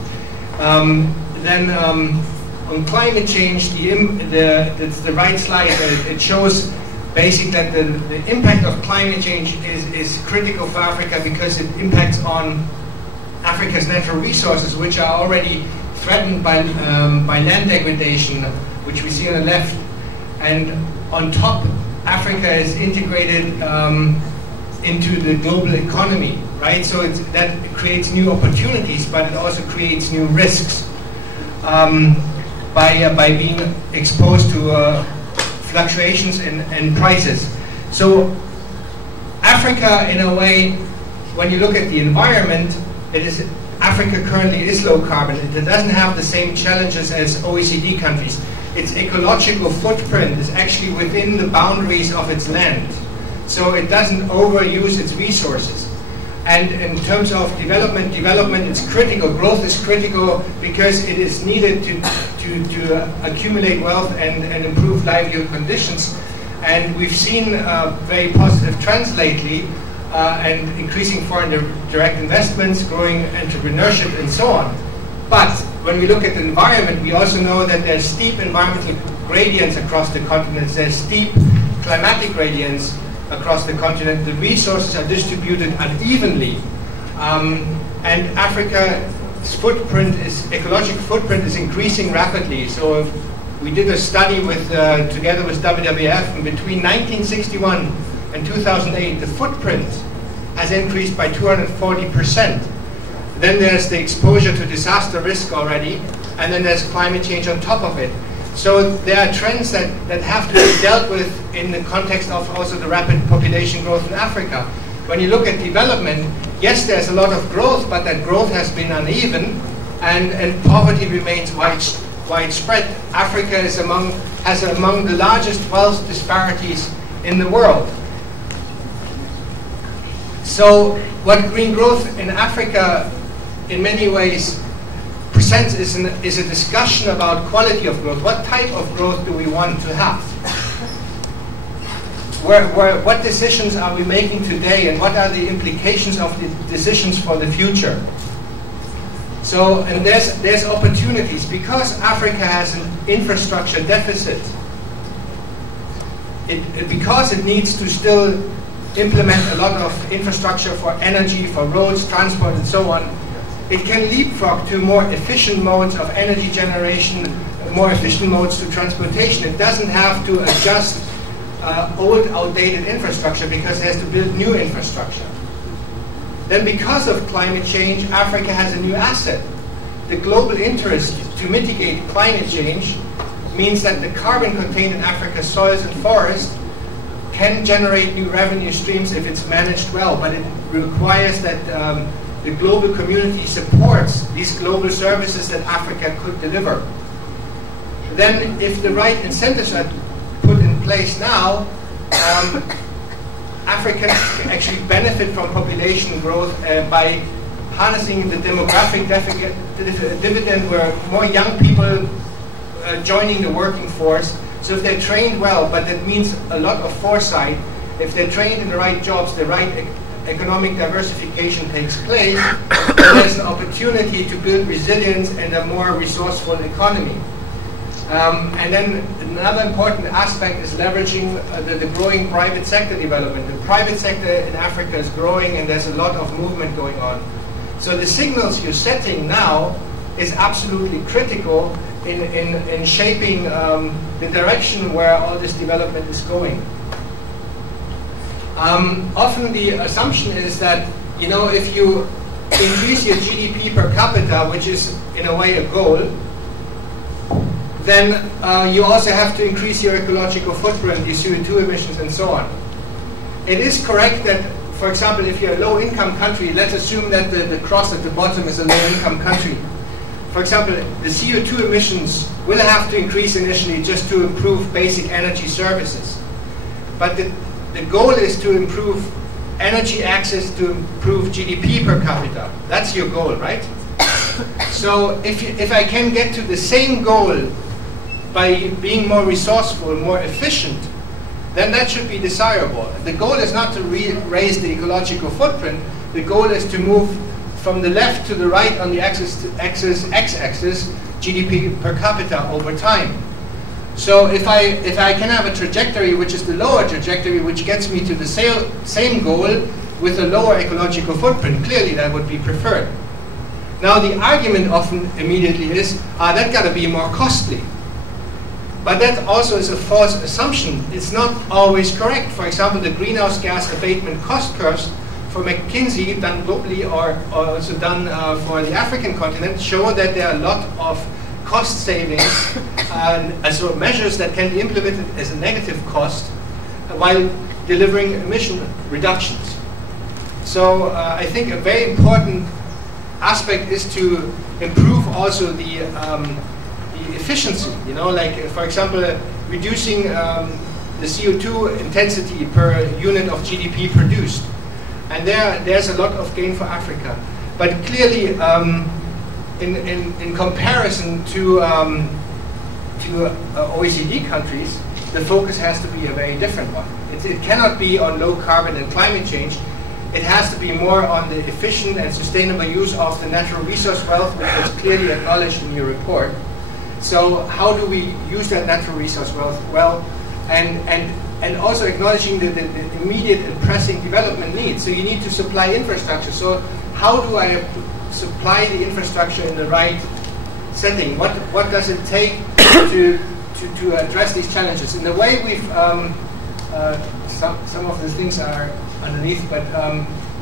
Then on climate change, it's the right slide. It shows basically that the impact of climate change is critical for Africa because it impacts on Africa's natural resources, which are already threatened by land degradation, which we see on the left. And on top, Africa is integrated into the global economy, right? So that creates new opportunities, but it also creates new risks by being exposed to fluctuations in prices. So Africa, in a way, when you look at the environment, Africa currently is low carbon. It doesn't have the same challenges as OECD countries. Its ecological footprint is actually within the boundaries of its land. So it doesn't overuse its resources. And in terms of development is critical. Growth is critical because it is needed to accumulate wealth and improve livelihood conditions. And we've seen very positive trends lately, and increasing foreign direct investments, growing entrepreneurship, and so on. But when we look at the environment, we also know that there's steep environmental gradients across the continent. There's steep climatic gradients across the continent. The resources are distributed unevenly. And Africa's ecological footprint is increasing rapidly. So we did a study together with WWF, and between 1961 and 2008, the footprint has increased by 240%. Then there's the exposure to disaster risk already, and then there's climate change on top of it. So there are trends that have to be dealt with in the context of also the rapid population growth in Africa. When you look at development, yes, there's a lot of growth, but that growth has been uneven, and poverty remains widespread. Africa has among the largest wealth disparities in the world. So what green growth in Africa in many ways presents is a discussion about quality of growth. What type of growth do we want to have? What decisions are we making today, and what are the implications of the decisions for the future? So, and there's opportunities. Because Africa has an infrastructure deficit, because it needs to still implement a lot of infrastructure for energy, for roads, transport, and so on, it can leapfrog to more efficient modes of energy generation, more efficient modes to transportation. It doesn't have to adjust old, outdated infrastructure because it has to build new infrastructure. Then because of climate change, Africa has a new asset. The global interest to mitigate climate change means that the carbon contained in Africa's soils and forests can generate new revenue streams if it's managed well, but it requires that the global community supports these global services that Africa could deliver. Then if the right incentives are put in place now, Africa can actually benefit from population growth by harnessing the demographic dividend, where more young people joining the working force. So if they're trained well, but that means a lot of foresight, if they're trained in the right jobs, the right economic diversification takes place, there's an opportunity to build resilience and a more resourceful economy. And then another important aspect is leveraging the growing private sector development. The private sector in Africa is growing, and there's a lot of movement going on. So the signals you're setting now is absolutely critical in shaping the direction where all this development is going. Often the assumption is that, you know, if you increase your GDP per capita, which is in a way a goal, then you also have to increase your ecological footprint, your CO2 emissions, and so on. It is correct that, for example, if you're a low-income country, let's assume that the cross at the bottom is a low-income country. For example, the CO2 emissions will have to increase initially just to improve basic energy services. But the goal is to improve energy access, to improve GDP per capita. That's your goal, right? So if I can get to the same goal by being more resourceful, more efficient, then that should be desirable. The goal is not to raise the ecological footprint. The goal is to move from the left to the right on the x-axis GDP per capita over time. So if I can have a trajectory which is the lower trajectory, which gets me to the same goal with a lower ecological footprint, clearly that would be preferred. Now the argument often immediately is, that got to be more costly. But that also is a false assumption. It's not always correct. For example, the greenhouse gas abatement cost curves for McKinsey, done globally or also done for the African continent, show that there are a lot of cost savings as measures that can be implemented as a negative cost while delivering emission reductions. So I think a very important aspect is to improve also the efficiency. You know, like for example, reducing the CO2 intensity per unit of GDP produced, and there's a lot of gain for Africa. But clearly, in comparison to OECD countries, the focus has to be a very different one. It cannot be on low carbon and climate change. It has to be more on the efficient and sustainable use of the natural resource wealth, which was clearly acknowledged in your report. So how do we use that natural resource wealth well, and also acknowledging the immediate and pressing development needs. So you need to supply infrastructure. So how do I supply the infrastructure in the right setting? What does it take to address these challenges? In the way we've some of the things are underneath, but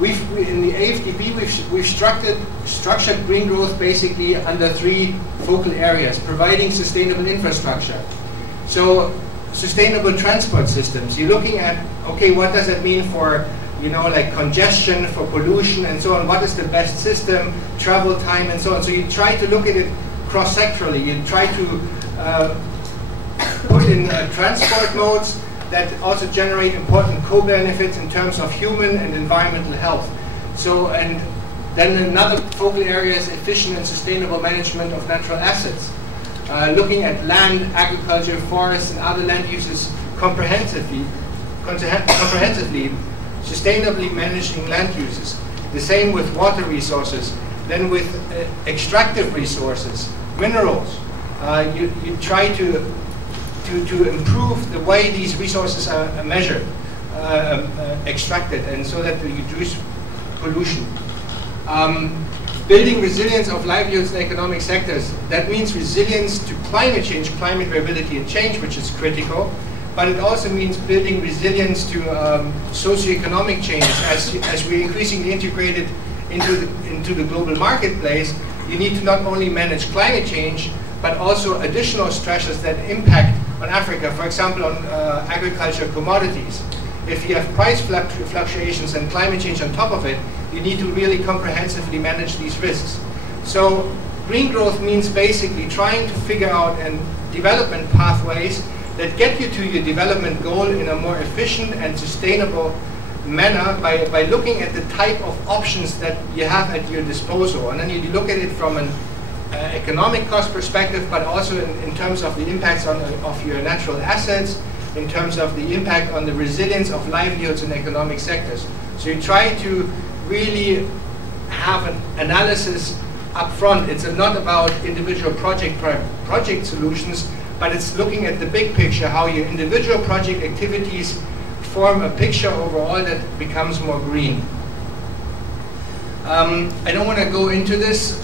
in the AFDB we've structured green growth basically under 3 focal areas: providing sustainable infrastructure. So sustainable transport systems. You're looking at, okay, what does it mean for, like congestion, for pollution, and so on? What is the best system, travel time, and so on? So you try to look at it cross-sectorally. You try to put in transport modes that also generate important co-benefits in terms of human and environmental health. So, and then another focal area is efficient and sustainable management of natural assets. Looking at land, agriculture, forests, and other land uses comprehensively, sustainably managing land uses. The same with water resources. Then with extractive resources, minerals. You try to improve the way these resources are measured, extracted, and so that we reduce pollution. Building resilience of livelihoods and economic sectors. That means resilience to climate change, climate variability and change, which is critical, but it also means building resilience to socioeconomic changes. As we're increasingly integrated into the global marketplace, you need to not only manage climate change, but also additional stressors that impact on Africa, for example, on agriculture commodities. If you have price fluctuations and climate change on top of it, you need to really comprehensively manage these risks. So green growth means basically trying to figure out development pathways that get you to your development goal in a more efficient and sustainable manner by looking at the type of options that you have at your disposal. And then you look at it from an economic cost perspective, but also in terms of the impacts of your natural assets, in terms of the impact on the resilience of livelihoods in economic sectors. So you try to really have an analysis up front. It's not about individual project solutions, but it's looking at the big picture, how your individual project activities form a picture overall that becomes more green. I don't want to go into this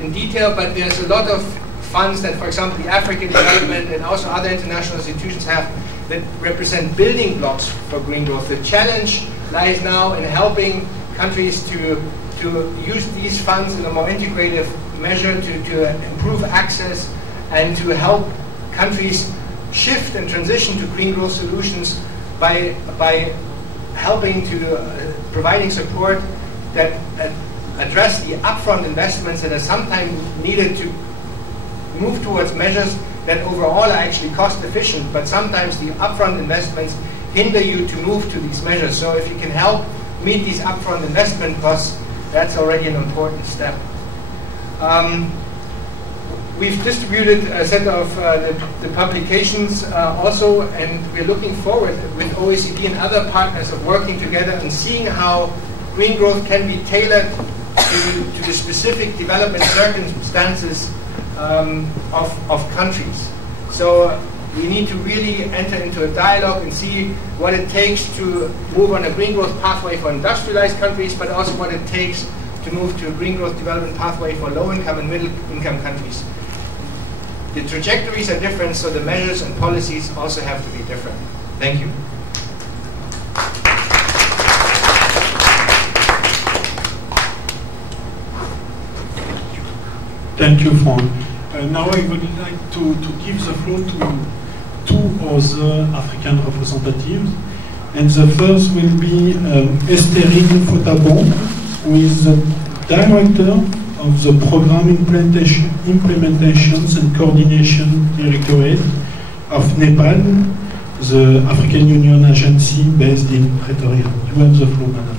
in detail, but there's a lot of funds that, for example, the African Development and also other international institutions have that represent building blocks for green growth. The challenge lies now in helping countries to use these funds in a more integrative measure to improve access and to help countries shift and transition to green growth solutions by helping to providing support that address the upfront investments that are sometimes needed to move towards measures that overall are actually cost efficient, but sometimes the upfront investments hinder you to move to these measures. So if you can help meet these upfront investment costs, that's already an important step. We've distributed a set of the publications also, and we're looking forward with OECD and other partners of working together and seeing how green growth can be tailored to the specific development circumstances of countries. So we need to really enter into a dialogue and see what it takes to move on a green growth pathway for industrialized countries, but also what it takes to move to a green growth development pathway for low-income and middle-income countries. The trajectories are different, so the measures and policies also have to be different. Thank you. Thank you, Frank. Now I would like to give the floor to two other African representatives. And the first will be Estherine Fotabon, who is the Director of the Program Implementations and Coordination Directorate of Nepal, the African Union agency based in Pretoria. You have the floor, madam.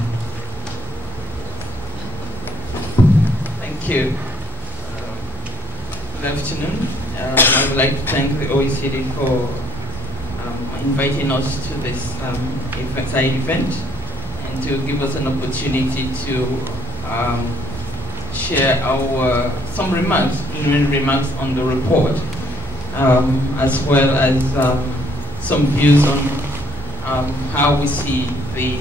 Thank you. Good afternoon. I would like to thank the OECD for inviting us to this side event and to give us an opportunity to share some preliminary remarks on the report, as well as some views on how we see the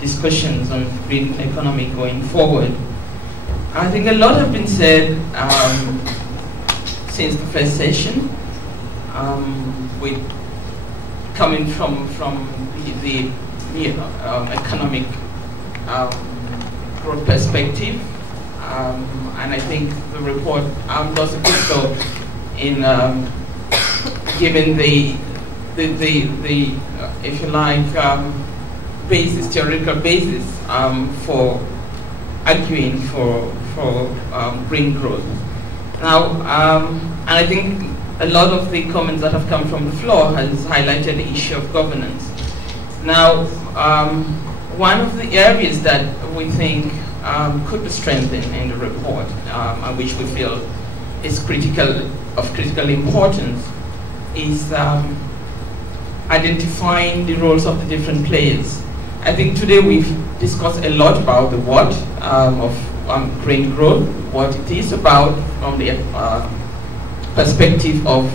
discussions on green economy going forward. I think a lot has been said since the first session, with coming from the economic growth perspective, and I think the report does a good job in giving the if you like, theoretical basis for arguing for green growth. Now, and I think a lot of the comments that have come from the floor has highlighted the issue of governance. Now, one of the areas that we think could be strengthened in the report, and which we feel is of critical importance, is identifying the roles of the different players. I think today we've discussed a lot about the what of green growth, what it is about from the perspective of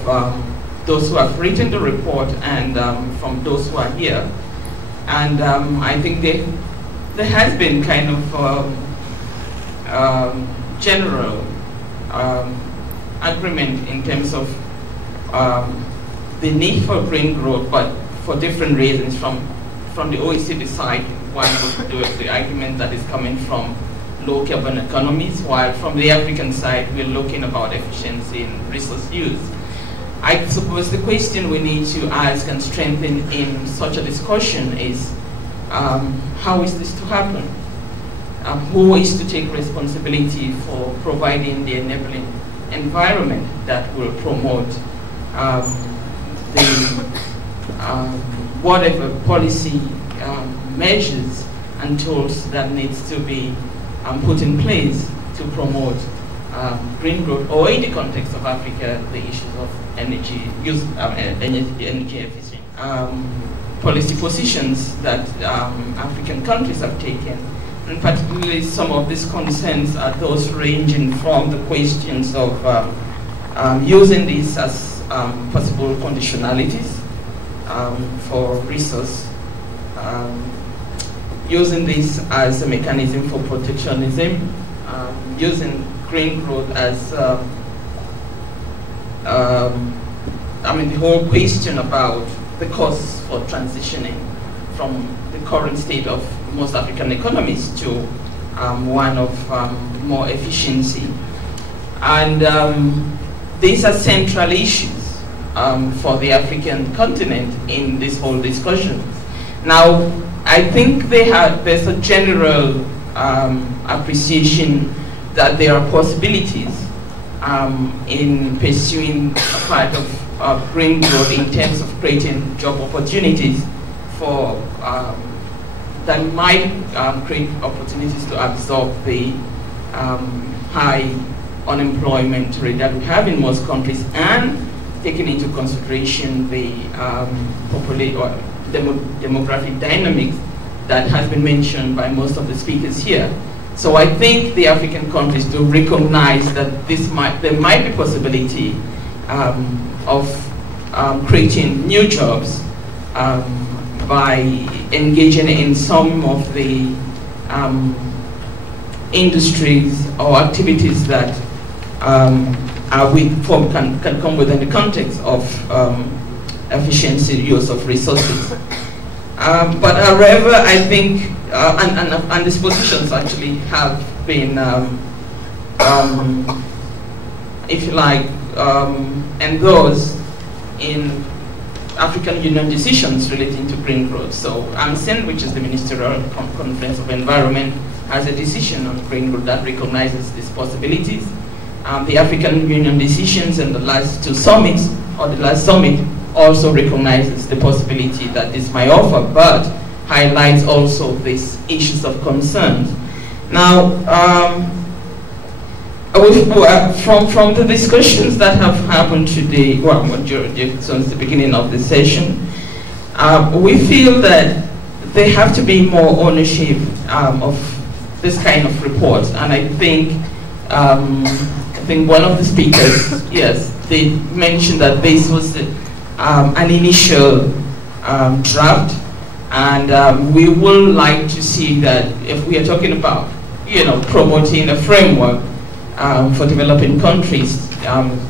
those who have written the report and from those who are here. And I think there has been kind of general agreement in terms of the need for green growth, but for different reasons. From the OECD side, one would do the argument that is coming from low carbon economies, while from the African side, we're looking about efficiency in resource use. I suppose the question we need to ask and strengthen in such a discussion is, how is this to happen? Who is to take responsibility for providing the enabling environment that will promote whatever policy measures and tools that needs to be put in place to promote green growth, or in the context of Africa, the issues of energy use, energy efficient policy positions that African countries have taken. And particularly some of these concerns are those ranging from the questions of using this as possible conditionalities for resource, using this as a mechanism for protectionism, using green growth as, the whole question about the costs for transitioning from the current state of most African economies to one of more efficiency. And these are central issues for the African continent in this whole discussion. Now, I think there's a general appreciation that there are possibilities in pursuing a part of green growth in terms of creating job opportunities for that might create opportunities to absorb the high unemployment rate that we have in most countries, and taking into consideration the demographic dynamics that has been mentioned by most of the speakers here. So I think the African countries do recognize that there might be possibility of creating new jobs by engaging in some of the industries or activities that can come within the context of efficiency use of resources. But however, I think, and these positions actually have been, if you like, endorsed in African Union decisions relating to green growth. So AMCEN, which is the Ministerial Conference of Environment, has a decision on green growth that recognizes these possibilities. The African Union decisions in the last two summits, or the last summit, also recognizes the possibility that this might offer, but highlights also these issues of concern. Now, from the discussions that have happened today, well, since the beginning of the session, we feel that there have to be more ownership of this kind of report. And I think one of the speakers, yes, they mentioned that this was an initial draft, and we would like to see that if we are talking about, promoting a framework for developing countries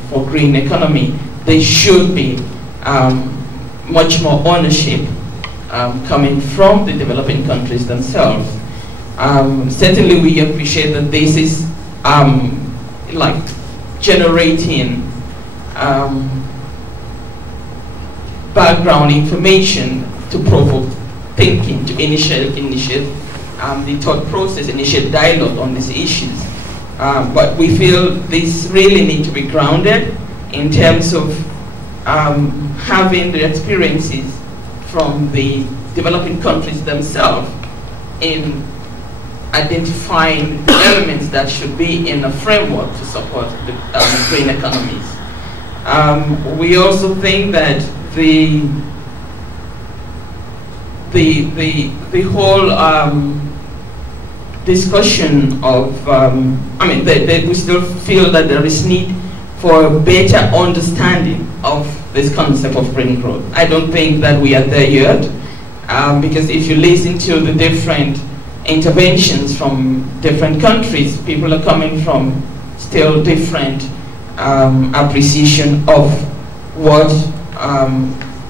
for green economy, there should be much more ownership coming from the developing countries themselves. Certainly we appreciate that this is like generating background information to provoke thinking, to initiate the thought process, initiate dialogue on these issues. But we feel this really need to be grounded in terms of having the experiences from the developing countries themselves in identifying the elements that should be in a framework to support the green economies. We also think that the whole discussion of, we still feel that there is need for a better understanding of this concept of green growth. I don't think that we are there yet, because if you listen to the different interventions from different countries, people are coming from still different appreciation of what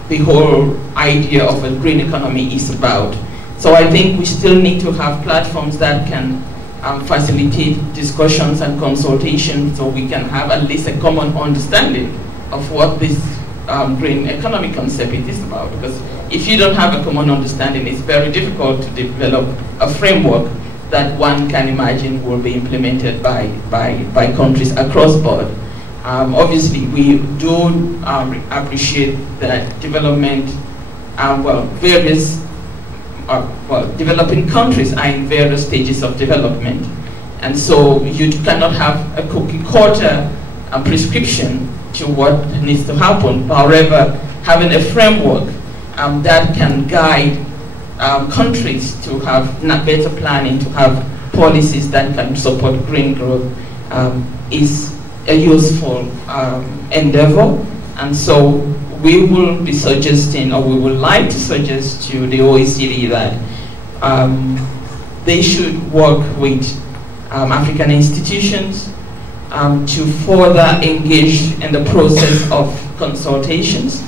the whole idea of a green economy is about. So I think we still need to have platforms that can facilitate discussions and consultation, so we can have at least a common understanding of what this green economy concept is about. Because if you don't have a common understanding, it's very difficult to develop a framework that one can imagine will be implemented by countries across board. Obviously, we do appreciate that development, developing countries are in various stages of development. And so you cannot have a cookie cutter prescription to what needs to happen. However, having a framework that can guide countries to have better planning, to have policies that can support green growth is a useful endeavor. And so we will be suggesting, or we would like to suggest to the OECD that they should work with African institutions to further engage in the process of consultations,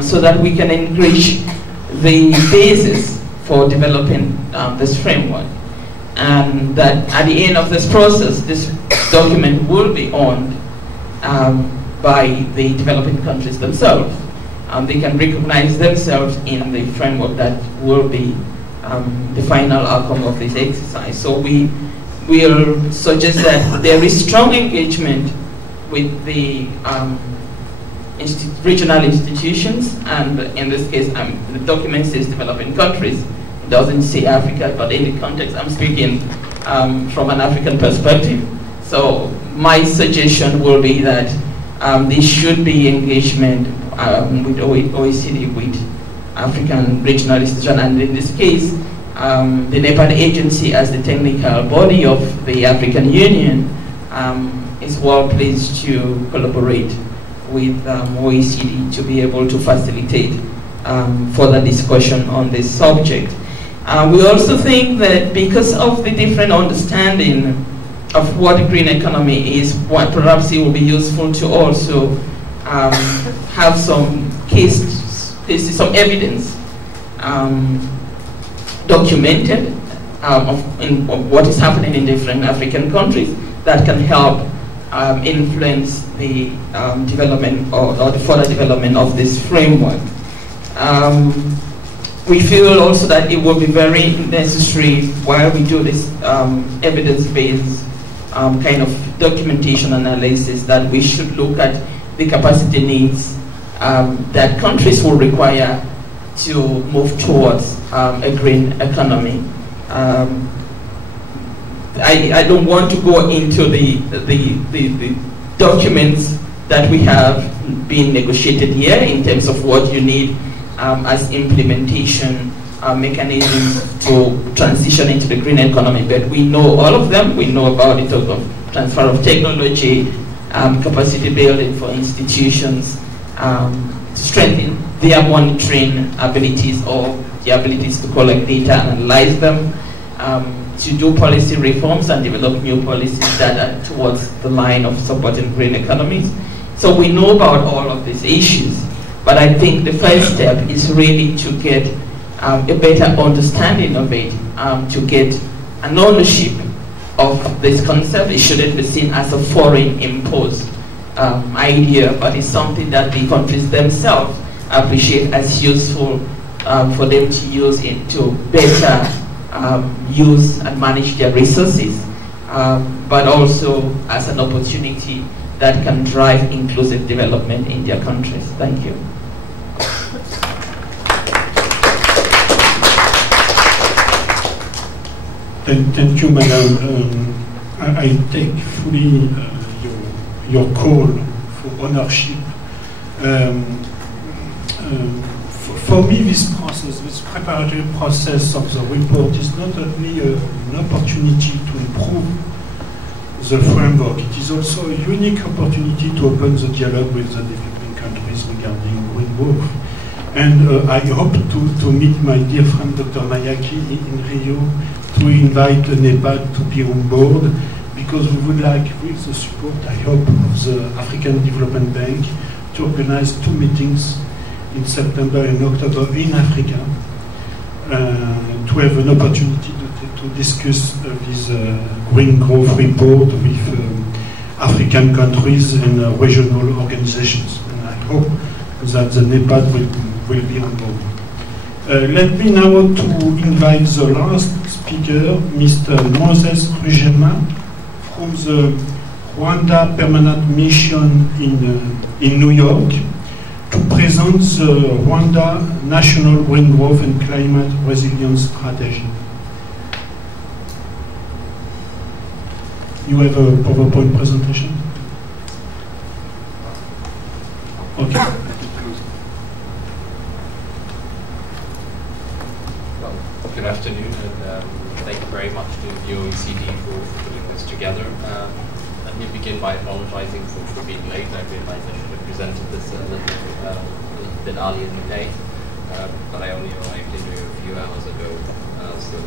so that we can enrich the basis for developing this framework. And that at the end of this process, this document will be owned by the developing countries themselves. They can recognize themselves in the framework that will be the final outcome of this exercise. So we will suggest that there is strong engagement with the regional institutions, and in this case, the document says developing countries. It doesn't say Africa, but in the context, I'm speaking from an African perspective. So my suggestion will be that there should be engagement with OECD, with African regional institutions, and in this case, the Nepal agency as the technical body of the African Union is well placed to collaborate with OECD to be able to facilitate further discussion on this subject. We also think that because of the different understanding of what the green economy is, perhaps it will be useful to also have some cases, some evidence documented of what is happening in different African countries that can help influence the development or the further development of this framework. We feel also that it will be very necessary while we do this evidence-based kind of documentation analysis, that we should look at the capacity needs that countries will require to move towards a green economy. I don't want to go into the documents that we have been negotiated here in terms of what you need as implementation mechanisms to transition into the green economy, but we know all of them. We know about the talk of transfer of technology, capacity building for institutions, to strengthen their monitoring abilities or the abilities to collect data and analyze them, to do policy reforms and develop new policies that are towards the line of supporting green economies. So we know about all of these issues, But I think the first step is really to get a better understanding of it, to get an ownership of this concept. It shouldn't be seen as a foreign imposed idea, but it's something that the countries themselves appreciate as useful for them to use it to better use and manage their resources, but also as an opportunity that can drive inclusive development in their countries. Thank you. Thank you, Madam. I take fully your call for ownership. For me, this process, this preparatory process of the report is not only an opportunity to improve the framework, it is also a unique opportunity to open the dialogue with the developing countries regarding green growth. And I hope to meet my dear friend Dr. Mayaki in Rio, to invite NEPAD to be on board, because we would like, with the support, I hope, of the African Development Bank, to organize 2 meetings in September and October in Africa, to have an opportunity to discuss this green growth report with African countries and regional organizations. And I hope that the NEPAD will be on board. Let me now to invite the last speaker, Mr. Moses Rugema, from the Rwanda Permanent Mission in New York, to present the Rwanda National Green Growth and Climate Resilience Strategy. You have a PowerPoint presentation? Okay. Good afternoon, and thank you very much to the OECD for putting this together. Let me begin by apologizing for being late. I realize I should have presented this a little bit earlier in the day, but I only arrived in here a few hours ago, so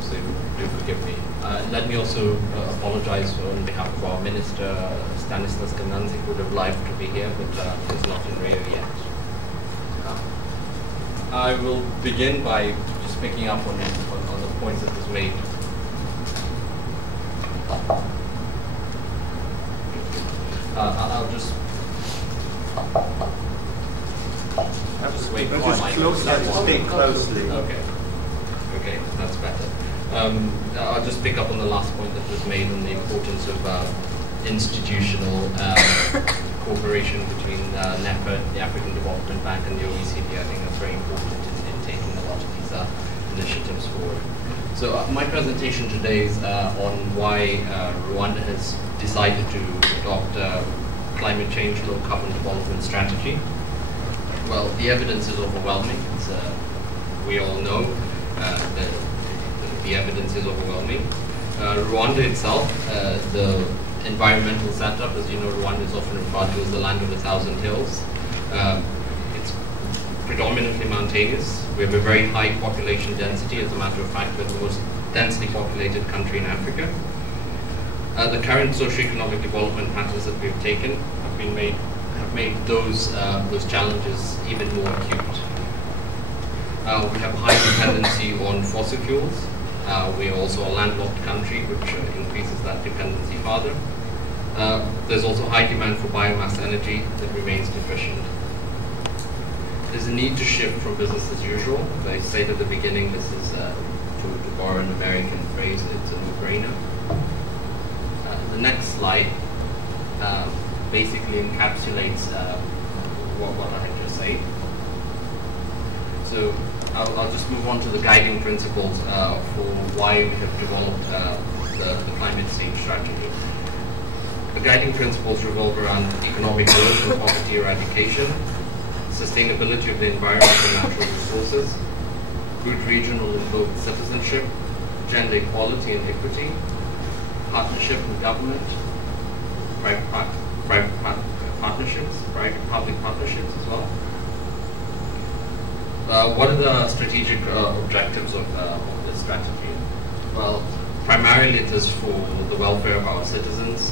do forgive me. Let me also apologize on behalf of our Minister, Stanislas Kananzi, who would have liked to be here, but is not in Rio yet. I will begin by just picking up on the points that was made. I'll just wait. Speak closely. Okay, that's better. I'll just pick up on the last point that was made on the importance of institutional cooperation between NEPA, the African Development Bank, and the OECD. I think that's very important in taking a lot of these initiatives forward. So my presentation today is on why Rwanda has decided to adopt climate change low carbon development strategy. Well, the evidence is overwhelming. We all know the evidence is overwhelming. Rwanda itself, the environmental setup, as you know, Rwanda is often referred to as the land of 1,000 hills. It's predominantly mountainous. We have a very high population density. As a matter of fact, we're the most densely populated country in Africa. The current socio-economic development patterns that we've taken have made those challenges even more acute. We have high dependency on fossil fuels. We are also a landlocked country, which increases that dependency further. There's also high demand for biomass energy that remains deficient. There's a need to shift from business as usual. As I said at the beginning, this is, to borrow an American phrase, it's a no-brainer. The next slide basically encapsulates what I had just said. So I'll just move on to the guiding principles for why we have developed the climate change strategy. The guiding principles revolve around economic growth and poverty eradication, sustainability of the environment and natural resources, good regional and global citizenship, gender equality and equity, partnership with government, private partnerships, private-public partnerships as well. What are the strategic objectives of this strategy? Well, primarily it is for the welfare of our citizens.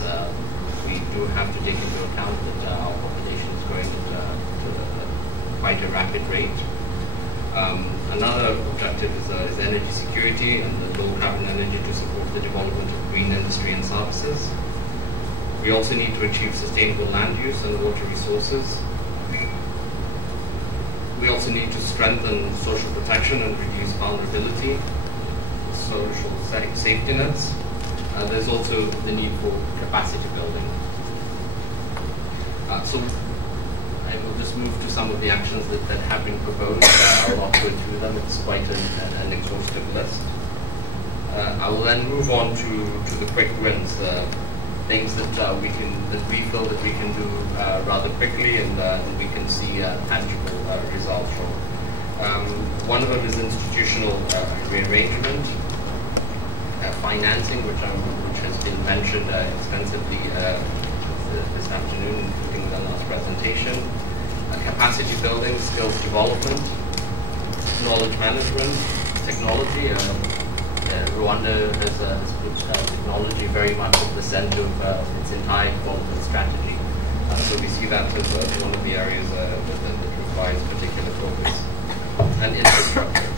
We do have to take into account that our population is growing at quite a rapid rate. Another objective is energy security and the low carbon energy to support the development of green industry and services. We also need to achieve sustainable land use and water resources. We also need to strengthen social protection and reduce vulnerability, social safety nets. There's also the need for capacity building. So I will just move to some of the actions that have been proposed. I'll not go through them, it's quite an exhaustive list. I will then move on to the quick wins, things that we feel that we can do rather quickly and we can see tangible results from. One of them is institutional rearrangement, financing, which has been mentioned extensively this afternoon, including the last presentation. Capacity building, skills development, knowledge management, technology. Rwanda has put technology very much at the center of its entire development strategy. So we see that as one of the areas that requires particular focus. And infrastructure.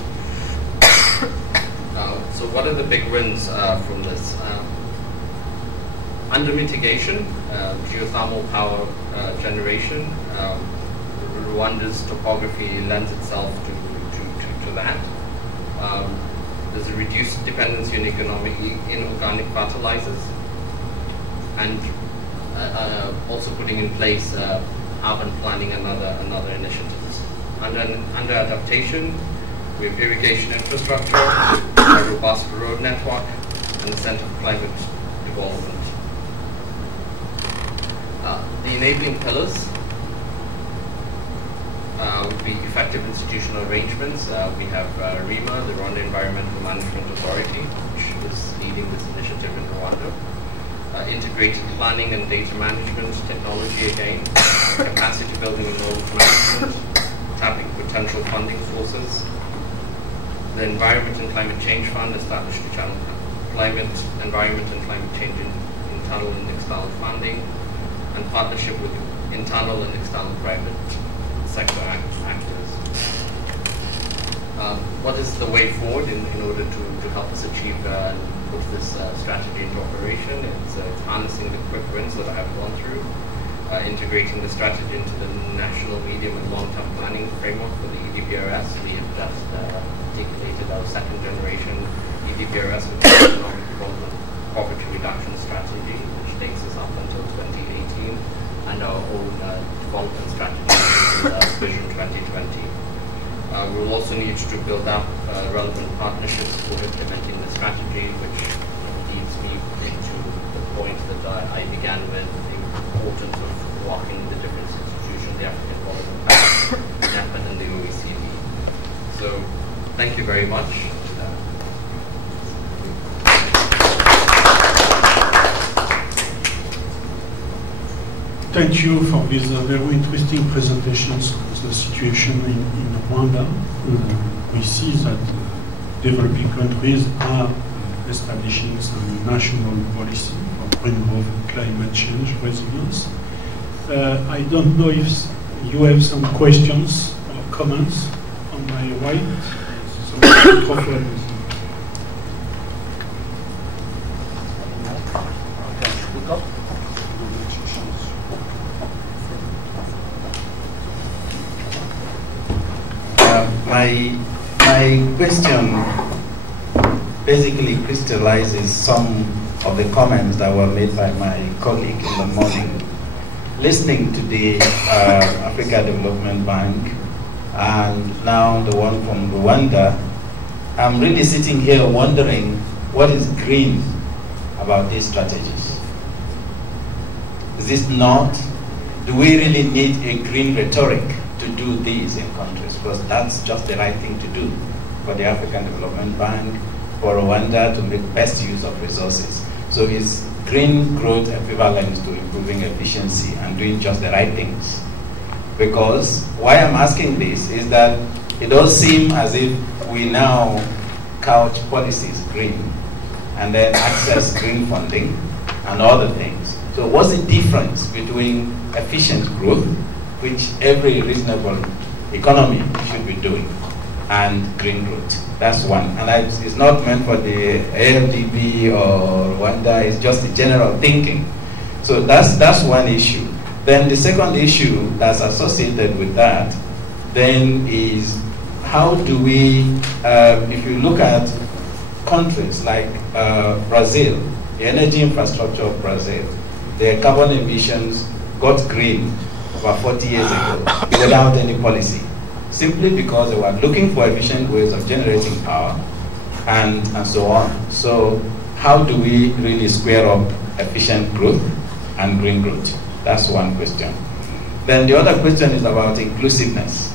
So what are the big wins from this? Under mitigation, geothermal power generation, Rwanda's topography lends itself to that. There's a reduced dependency on inorganic fertilizers, and also putting in place urban planning and other initiatives. Under adaptation, we have irrigation infrastructure, a robust road network, and the Center for Climate Development. The enabling pillars would be effective institutional arrangements. We have REMA, the Rwanda Environmental Management Authority, which is leading this initiative in Rwanda. Integrated planning and data management, technology again, capacity building and knowledge management, tapping potential funding sources. The Environment and Climate Change Fund established to channel climate, environment and climate change in internal and external funding, and partnership with internal and external private sector actors. What is the way forward in order to help us achieve and put this strategy into operation? It's harnessing the quick wins that I have gone through, integrating the strategy into the national medium and long-term planning framework for the EDPRS. We have just articulated our second generation EDPRS, which is the Economic Development Poverty Reduction Strategy, which takes us up until 2018, and our own development strategy, Vision 2020. We will also need to build up relevant partnerships for implementing the strategy, which leads me into the point that I began with, the importance of walking the different institutions, the African Development Bank, NEPAD, and the OECD. So, thank you very much. Thank you for these very interesting presentations of the situation in Rwanda. We see that developing countries are establishing some national policy for green growth and climate change resilience. I don't know if you have some questions or comments on my right. So, My question basically crystallizes some of the comments that were made by my colleague in the morning. Listening to the Africa Development Bank and now the one from Rwanda, I'm really sitting here wondering what is green about these strategies. Is this not? Do we really need a green rhetoric to do these in countries? Because that's just the right thing to do for the African Development Bank, for Rwanda to make best use of resources. So is green growth equivalent to improving efficiency and doing just the right things? Because why I'm asking this is that it does seem as if we now couch policies green and then access green funding and other things. So what's the difference between efficient growth, which every reasonable economy should be doing, and green growth. That's one. And it's not meant for the AFDB or Rwanda, it's just the general thinking. So that's one issue. Then the second issue that's associated with that then is how do we, if you look at countries like Brazil, the energy infrastructure of Brazil, their carbon emissions got green about 40 years ago without any policy, simply because they were looking for efficient ways of generating power and so on. So how do we really square up efficient growth and green growth? That's one question. Then the other question is about inclusiveness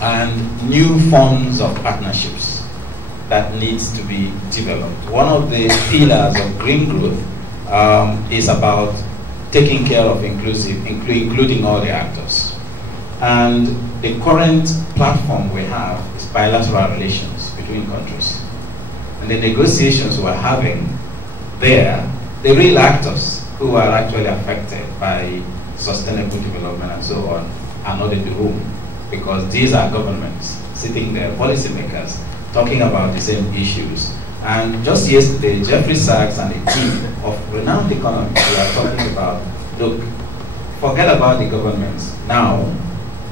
and new forms of partnerships that needs to be developed. One of the pillars of green growth is about taking care of including all the actors. And the current platform we have is bilateral relations between countries. And the negotiations we're having there, the real actors who are actually affected by sustainable development and so on are not in the room, because these are governments sitting there, policymakers, talking about the same issues. And just yesterday, Jeffrey Sachs and a team of renowned economists were talking about, look, forget about the governments. Now,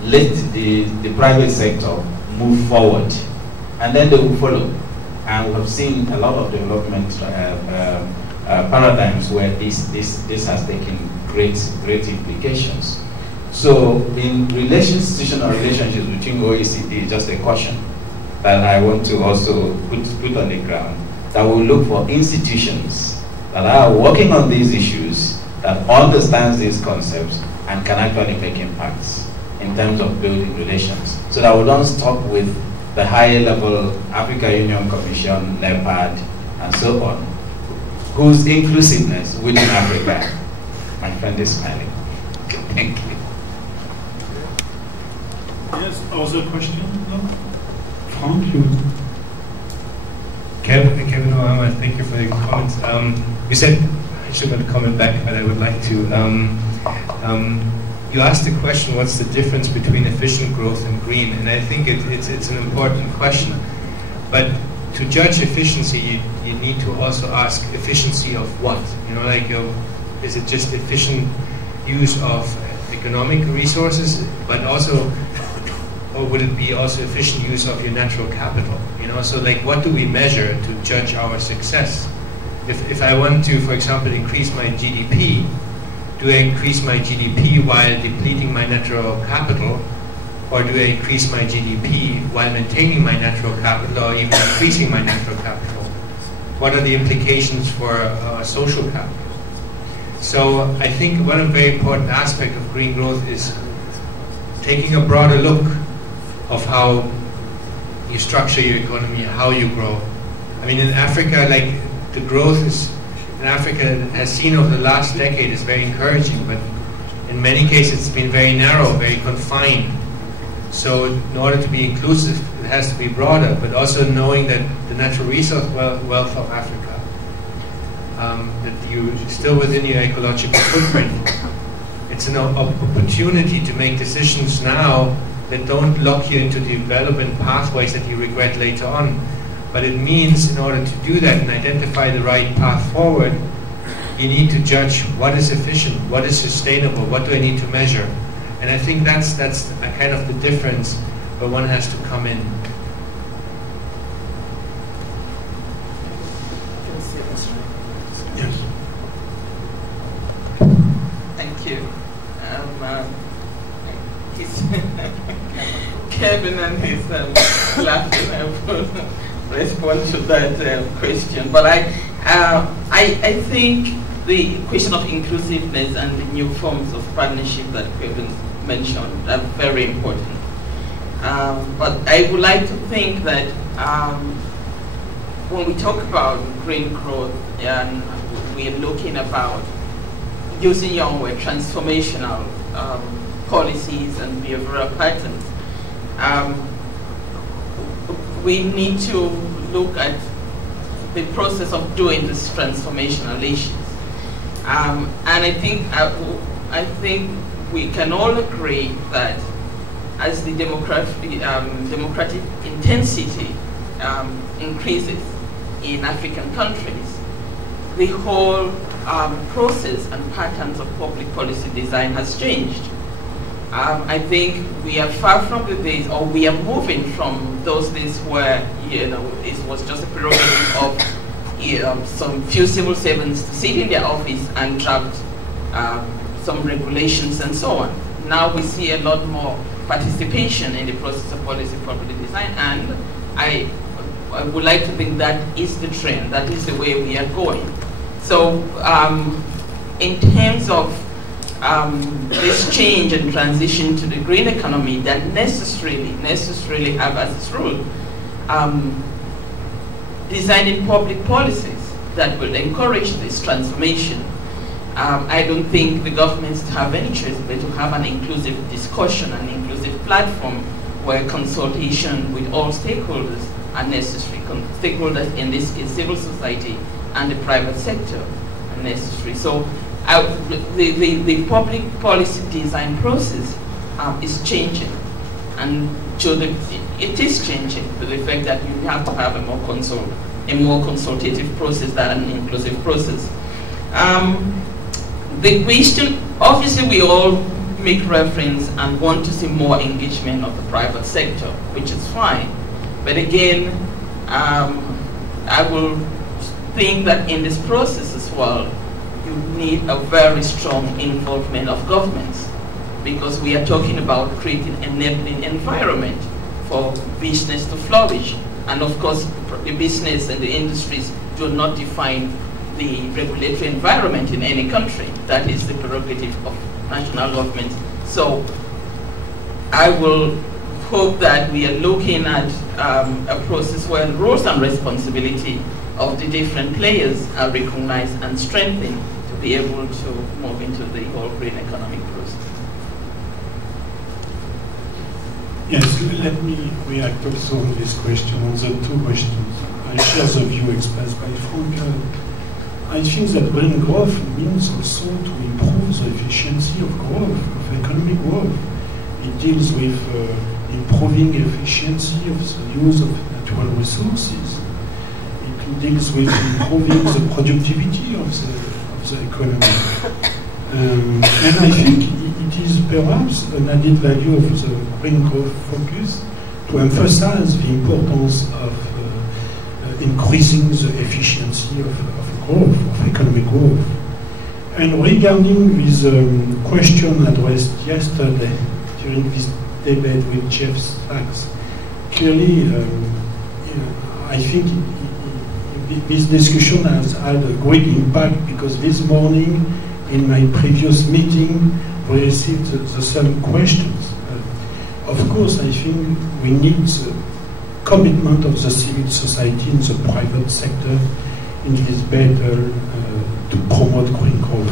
let the private sector move forward, and then they will follow. And we have seen a lot of development paradigms where this has taken great implications. So in institutional relationships between OECD, just a caution that I want to also put on the ground, that we look for institutions that are working on these issues, that understands these concepts and can actually make impacts in terms of building relations, so that we don't stop with the higher level Africa Union Commission, NEPAD, and so on, whose inclusiveness within Africa, my friend is smiling. Thank you. Yes, other question? No? Frank, you. Kevin Ohama, thank you for your comments. You said I should not comment back, but I would like to. You asked the question, what's the difference between efficient growth and green? And I think it's an important question. But to judge efficiency, you need to also ask efficiency of what? You know, like, is it just efficient use of economic resources, but also, or would it be also efficient use of your natural capital? You know, so like, what do we measure to judge our success? If I want to, for example, increase my GDP, do I increase my GDP while depleting my natural capital, or do I increase my GDP while maintaining my natural capital, or even increasing my natural capital? What are the implications for social capital? So I think one very important aspect of green growth is taking a broader look of how you structure your economy, how you grow. I mean, in Africa, like, the growth in Africa, as seen over the last decade, is very encouraging, but in many cases it's been very narrow, very confined. So in order to be inclusive, it has to be broader, but also knowing that the natural resource wealth of Africa, that you still within your ecological footprint, it's an opportunity to make decisions now that don't lock you into development pathways that you regret later on. But it means, in order to do that and identify the right path forward, you need to judge what is efficient, what is sustainable, what do I need to measure. And I think that's a kind of the difference where one has to come in. Yes. Thank you. Kevin and his laughing respond to that question, but I think the question of inclusiveness and the new forms of partnership that Kevin mentioned are very important. But I would like to think that when we talk about green growth, and we're looking about using your word transformational policies and behavioral patterns, we need to look at the process of doing this transformational issues. And I think we can all agree that as the democratic intensity increases in African countries, the whole process and patterns of public policy design has changed. I think we are far from the days, or we are moving from those days where it was just a prerogative of some few civil servants to sit in their office and draft some regulations and so on. Now we see a lot more participation in the process of policy design, and I would like to think that is the trend, that is the way we are going. So in terms of this change and transition to the green economy that necessarily have as its role designing public policies that will encourage this transformation. I don't think the governments have any choice but to have an inclusive discussion, an inclusive platform where consultation with all stakeholders are necessary. Stakeholders, in this case, civil society and the private sector, are necessary. So the public policy design process is changing, and it is changing to the fact that you have to have a more consultative process than an inclusive process. The question, obviously we all make reference and want to see more engagement of the private sector, which is fine. But again, I will think that in this process as well, you need a very strong involvement of governments, because we are talking about creating an enabling environment for business to flourish. And of course, the business and the industries do not define the regulatory environment in any country. That is the prerogative of national governments. So I will hope that we are looking at a process where the roles and responsibility of the different players are recognized and strengthened to be able to move into the whole green economic process. Yes, let me react also on this question, on the two questions. I share the view expressed by Frank. I think that green growth means also to improve the efficiency of growth, of economic growth. It deals with improving efficiency of the use of natural resources. It deals with improving the productivity of the economy. And I think it is perhaps an added value of the green growth focus to emphasize the importance of increasing the efficiency of growth, of economic growth. And regarding this question addressed yesterday during this debate with Jeff Sachs, clearly I think this discussion has had a great impact, because this morning in my previous meeting we received the same questions. Of course, I think we need the commitment of the civil society and the private sector in this battle to promote green growth.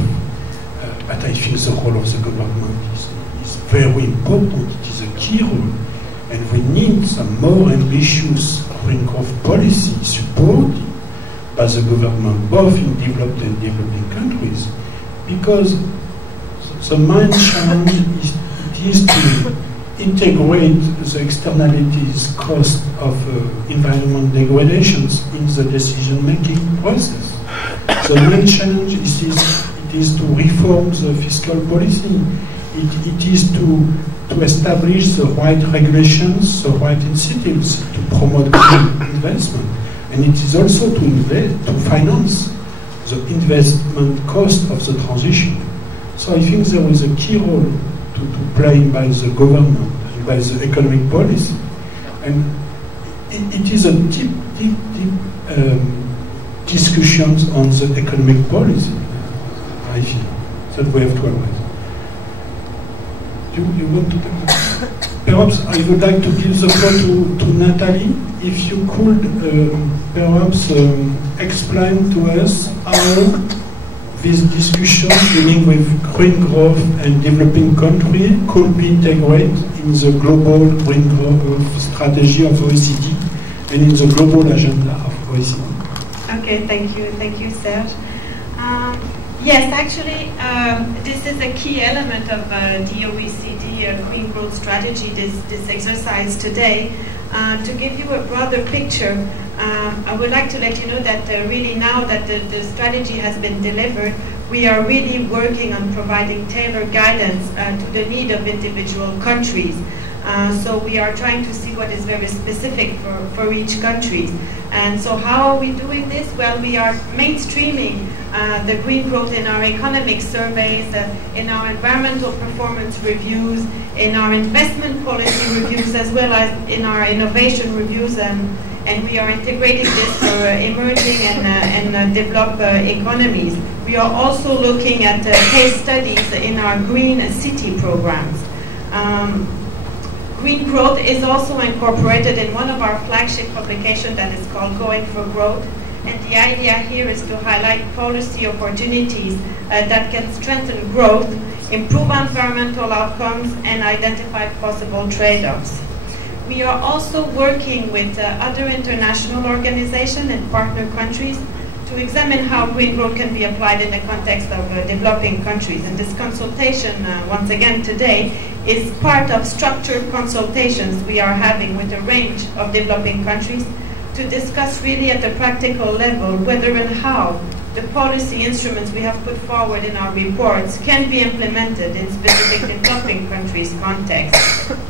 But I think the role of the government is very important. It is a key role. And we need some more ambitious green growth policy supported by the government, both in developed and developing countries. Because the main challenge is to integrate the externalities, cost of environment degradations in the decision-making process. The main challenge is to reform the fiscal policy. It is to establish the right regulations, the right incentives to promote green investment. And it is also to finance the investment cost of the transition. So I think there is a key role to play by the government and by the economic policy. And it is a deep discussions on the economic policy, I feel, that we have to analyze. You want to take that? Perhaps I would like to give the floor to Natalie. If you could perhaps explain to us how this discussion dealing with green growth and developing countries could be integrated in the global green growth strategy of OECD and in the global agenda of OECD. Okay, thank you, Serge. Yes, actually, this is a key element of the OECD OECD Green Growth Strategy, this exercise today. To give you a broader picture, I would like to let you know that really now that the strategy has been delivered, we are really working on providing tailored guidance to the need of individual countries. So we are trying to see what is very specific for each country. And so how are we doing this? Well, we are mainstreaming the green growth in our economic surveys, in our environmental performance reviews, in our investment policy reviews, as well as in our innovation reviews. And we are integrating this for emerging and developed economies. We are also looking at case studies in our green city programs. Green growth is also incorporated in one of our flagship publications that is called Going for Growth. And the idea here is to highlight policy opportunities that can strengthen growth, improve environmental outcomes, and identify possible trade-offs. We are also working with other international organizations and partner countries to examine how green growth can be applied in the context of developing countries. And this consultation, once again today, is part of structured consultations we are having with a range of developing countries to discuss really at the practical level whether and how the policy instruments we have put forward in our reports can be implemented in specific developing countries' context.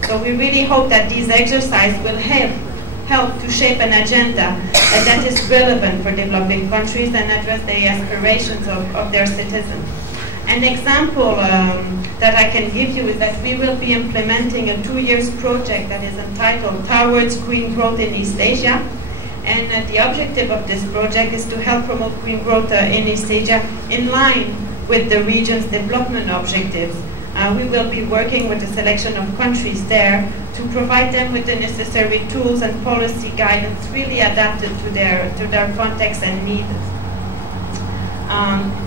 So we really hope that these exercises will help to shape an agenda that is relevant for developing countries and address the aspirations of their citizens. An example that I can give you is that we will be implementing a 2-year project that is entitled Towards Green Growth in East Asia. And the objective of this project is to help promote green growth in East Asia in line with the region's development objectives. We will be working with a selection of countries there to provide them with the necessary tools and policy guidance really adapted to their context and needs.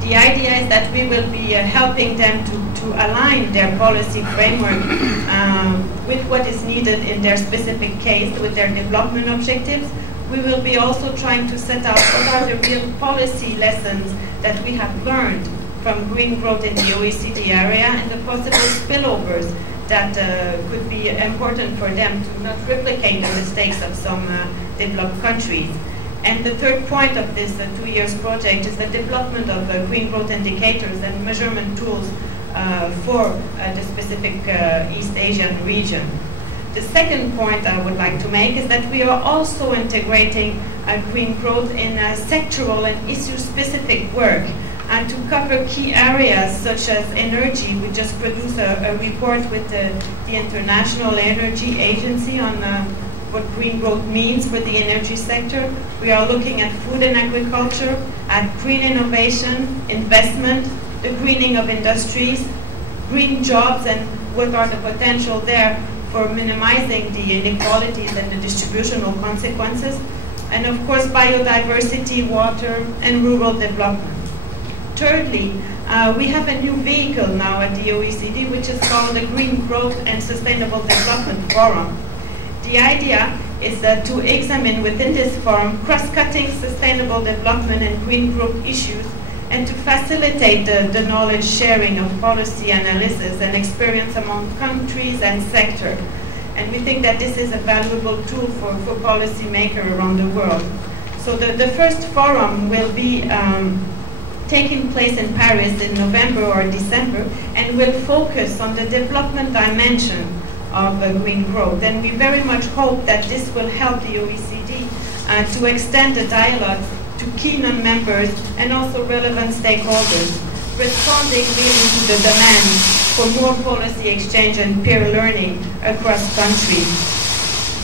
The idea is that we will be helping them to align their policy framework with what is needed in their specific case, with their development objectives. We will be also trying to set out what are the real policy lessons that we have learned from green growth in the OECD area and the possible spillovers that could be important for them to not replicate the mistakes of some developed countries. And the third point of this 2-year project is the development of green growth indicators and measurement tools for the specific East Asian region. The second point I would like to make is that we are also integrating green growth in sectoral and issue-specific work and to cover key areas such as energy. We just produced a report with the International Energy Agency on what green growth means for the energy sector. We are looking at food and agriculture, at green innovation, investment, the greening of industries, green jobs, and what are the potential there for minimizing the inequalities and the distributional consequences, and of course biodiversity, water, and rural development. Thirdly, we have a new vehicle now at the OECD, which is called the Green Growth and Sustainable Development Forum. The idea is to examine within this forum cross-cutting sustainable development and green growth issues and to facilitate the knowledge sharing of policy analysis and experience among countries and sectors. And we think that this is a valuable tool for policymakers around the world. So the first forum will be taking place in Paris in November or December and will focus on the development dimension of green growth. And we very much hope that this will help the OECD to extend the dialogue to key non-members and also relevant stakeholders, responding really to the demand for more policy exchange and peer learning across countries.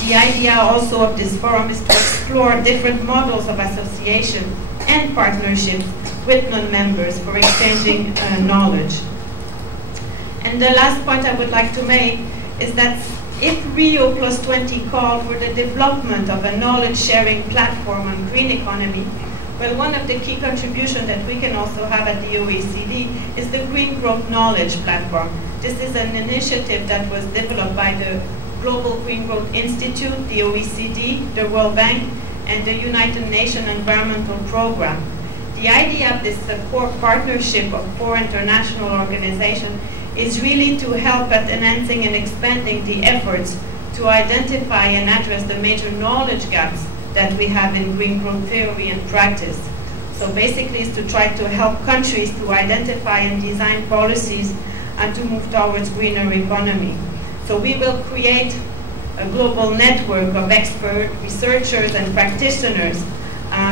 The idea also of this forum is to explore different models of association and partnerships with non-members for exchanging knowledge. And the last point I would like to make is that if Rio Plus 20 call for the development of a knowledge-sharing platform on green economy, well, one of the key contributions that we can also have at the OECD is the Green Growth Knowledge Platform. This is an initiative that was developed by the Global Green Growth Institute, the OECD, the World Bank, and the United Nations Environmental Programme. The idea of this core partnership of 4 international organizations is really to help at enhancing and expanding the efforts to identify and address the major knowledge gaps that we have in green growth theory and practice. So basically it's to try to help countries to identify and design policies and to move towards greener economy. So we will create a global network of expert researchers and practitioners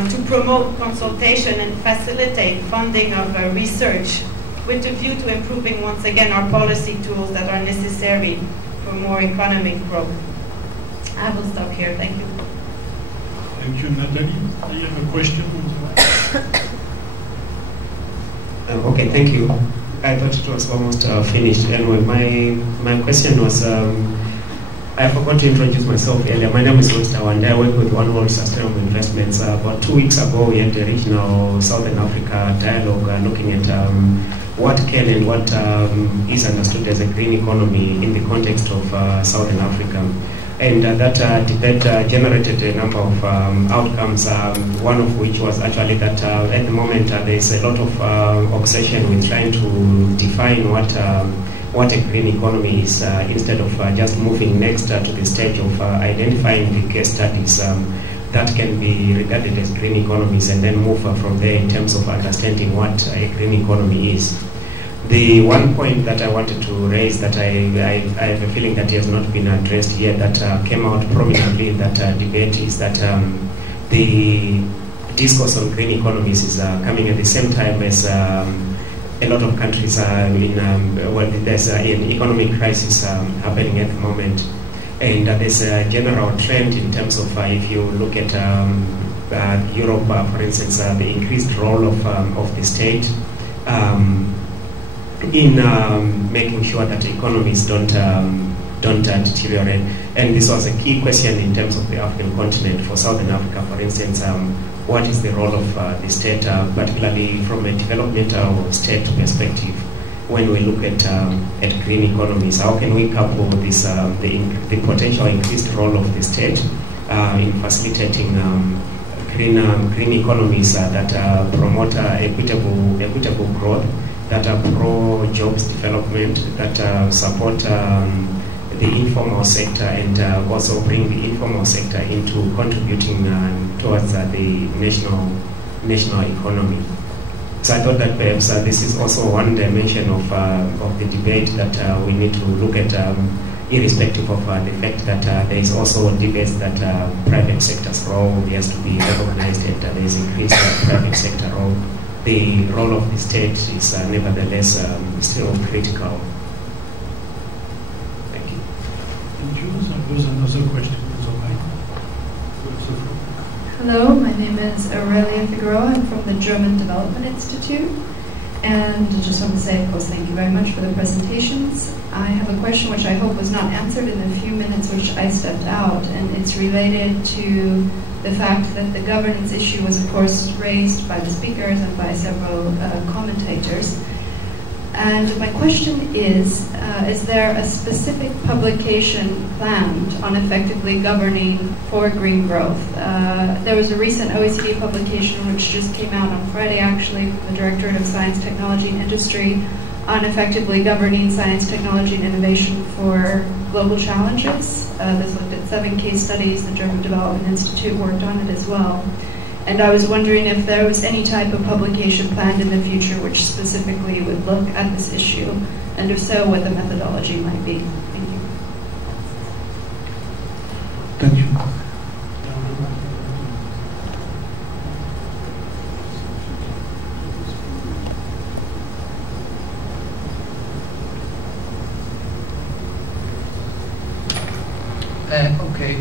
to promote consultation and facilitate funding of research with a view to improving once again our policy tools that are necessary for more economic growth. I will stop here. Thank you. Thank you, Nathalie. Do you have a question? Okay, thank you. I thought it was almost finished. Anyway, my question was, I forgot to introduce myself earlier. My name is Rostaw and I work with One World Sustainable Investments. About 2 weeks ago, we had a regional Southern Africa dialogue looking at what can and what is understood as a green economy in the context of Southern Africa. And that debate generated a number of outcomes, one of which was actually that at the moment there's a lot of obsession with trying to define what a green economy is, instead of just moving next to the stage of identifying the case studies that can be regarded as green economies, and then move from there in terms of understanding what a green economy is. The one point that I wanted to raise that I have a feeling that has not been addressed here, that came out prominently in that debate, is that the discourse on green economies is coming at the same time as a lot of countries are in, well, there's an economic crisis happening at the moment. And there's a general trend in terms of, if you look at Europe, for instance, the increased role of the state in making sure that economies don't deteriorate. And this was a key question in terms of the African continent. For Southern Africa, for instance, what is the role of the state, particularly from a developmental state perspective, when we look at green economies? How can we couple this, the potential increased role of the state in facilitating green economies that promote equitable growth, that are pro-jobs development, that support the informal sector, and also bring the informal sector into contributing towards the national economy. So I thought that perhaps this is also one dimension of the debate that we need to look at, irrespective of the fact that there is also debates that private sector's role has to be recognized, and there is increased private sector role. The role of the state is nevertheless still critical. Thank you. Thank you. There was another question. Hello, my name is Aurelia Figueroa. I'm from the German Development Institute. And I just want to say, of course, thank you very much for the presentations. I have a question which I hope was not answered in the few minutes which I stepped out, and it's related to the fact that the governance issue was, of course, raised by the speakers and by several commentators. And my question is there a specific publication planned on effectively governing for green growth? There was a recent OECD publication which just came out on Friday, actually, from the Directorate of Science, Technology and Industry on effectively governing science, technology, and innovation for global challenges. This looked at 7 case studies. The German Development Institute worked on it as well. And I was wondering if there was any type of publication planned in the future which specifically would look at this issue, and if so, what the methodology might be. Thank you. Thank you. Okay,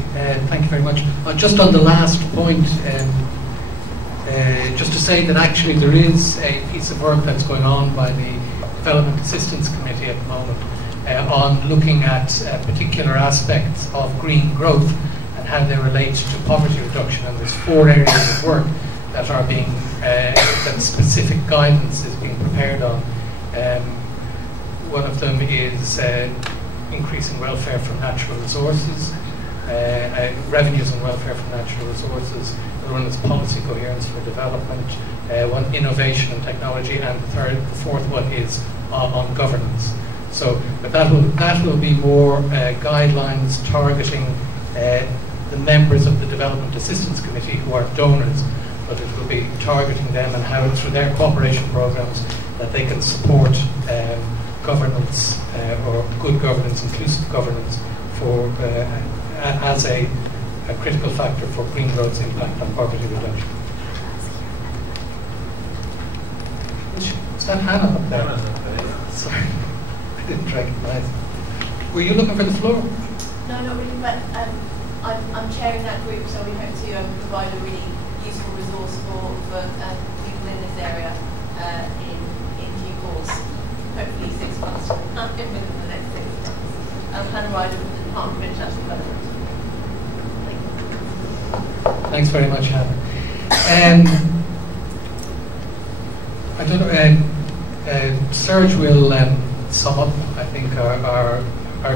thank you very much. Just on the last point, just to say that actually there is a piece of work that's going on by the Development Assistance Committee at the moment on looking at particular aspects of green growth and how they relate to poverty reduction. And there's 4 areas of work that are being, that specific guidance is being prepared on. One of them is increasing welfare from natural resources, revenues and welfare from natural resources. The one is policy coherence for development, one innovation and technology, and the fourth one is on governance. So, but that will be more guidelines targeting the members of the Development Assistance Committee who are donors, but it will be targeting them and how through their cooperation programs that they can support governance or good governance, inclusive governance for as a critical factor for green growth's impact on poverty reduction. Is that Hannah up there? Sorry, I didn't recognise. Were you looking for the floor? No, not really, but I'm chairing that group, so we hope to provide a really useful resource for people in this area in due course. Hopefully 6 months within the next 6 months. Hannah Ryder from the Department of International Development. Thanks very much, Hannah. I don't know, Serge will sum up, I think, our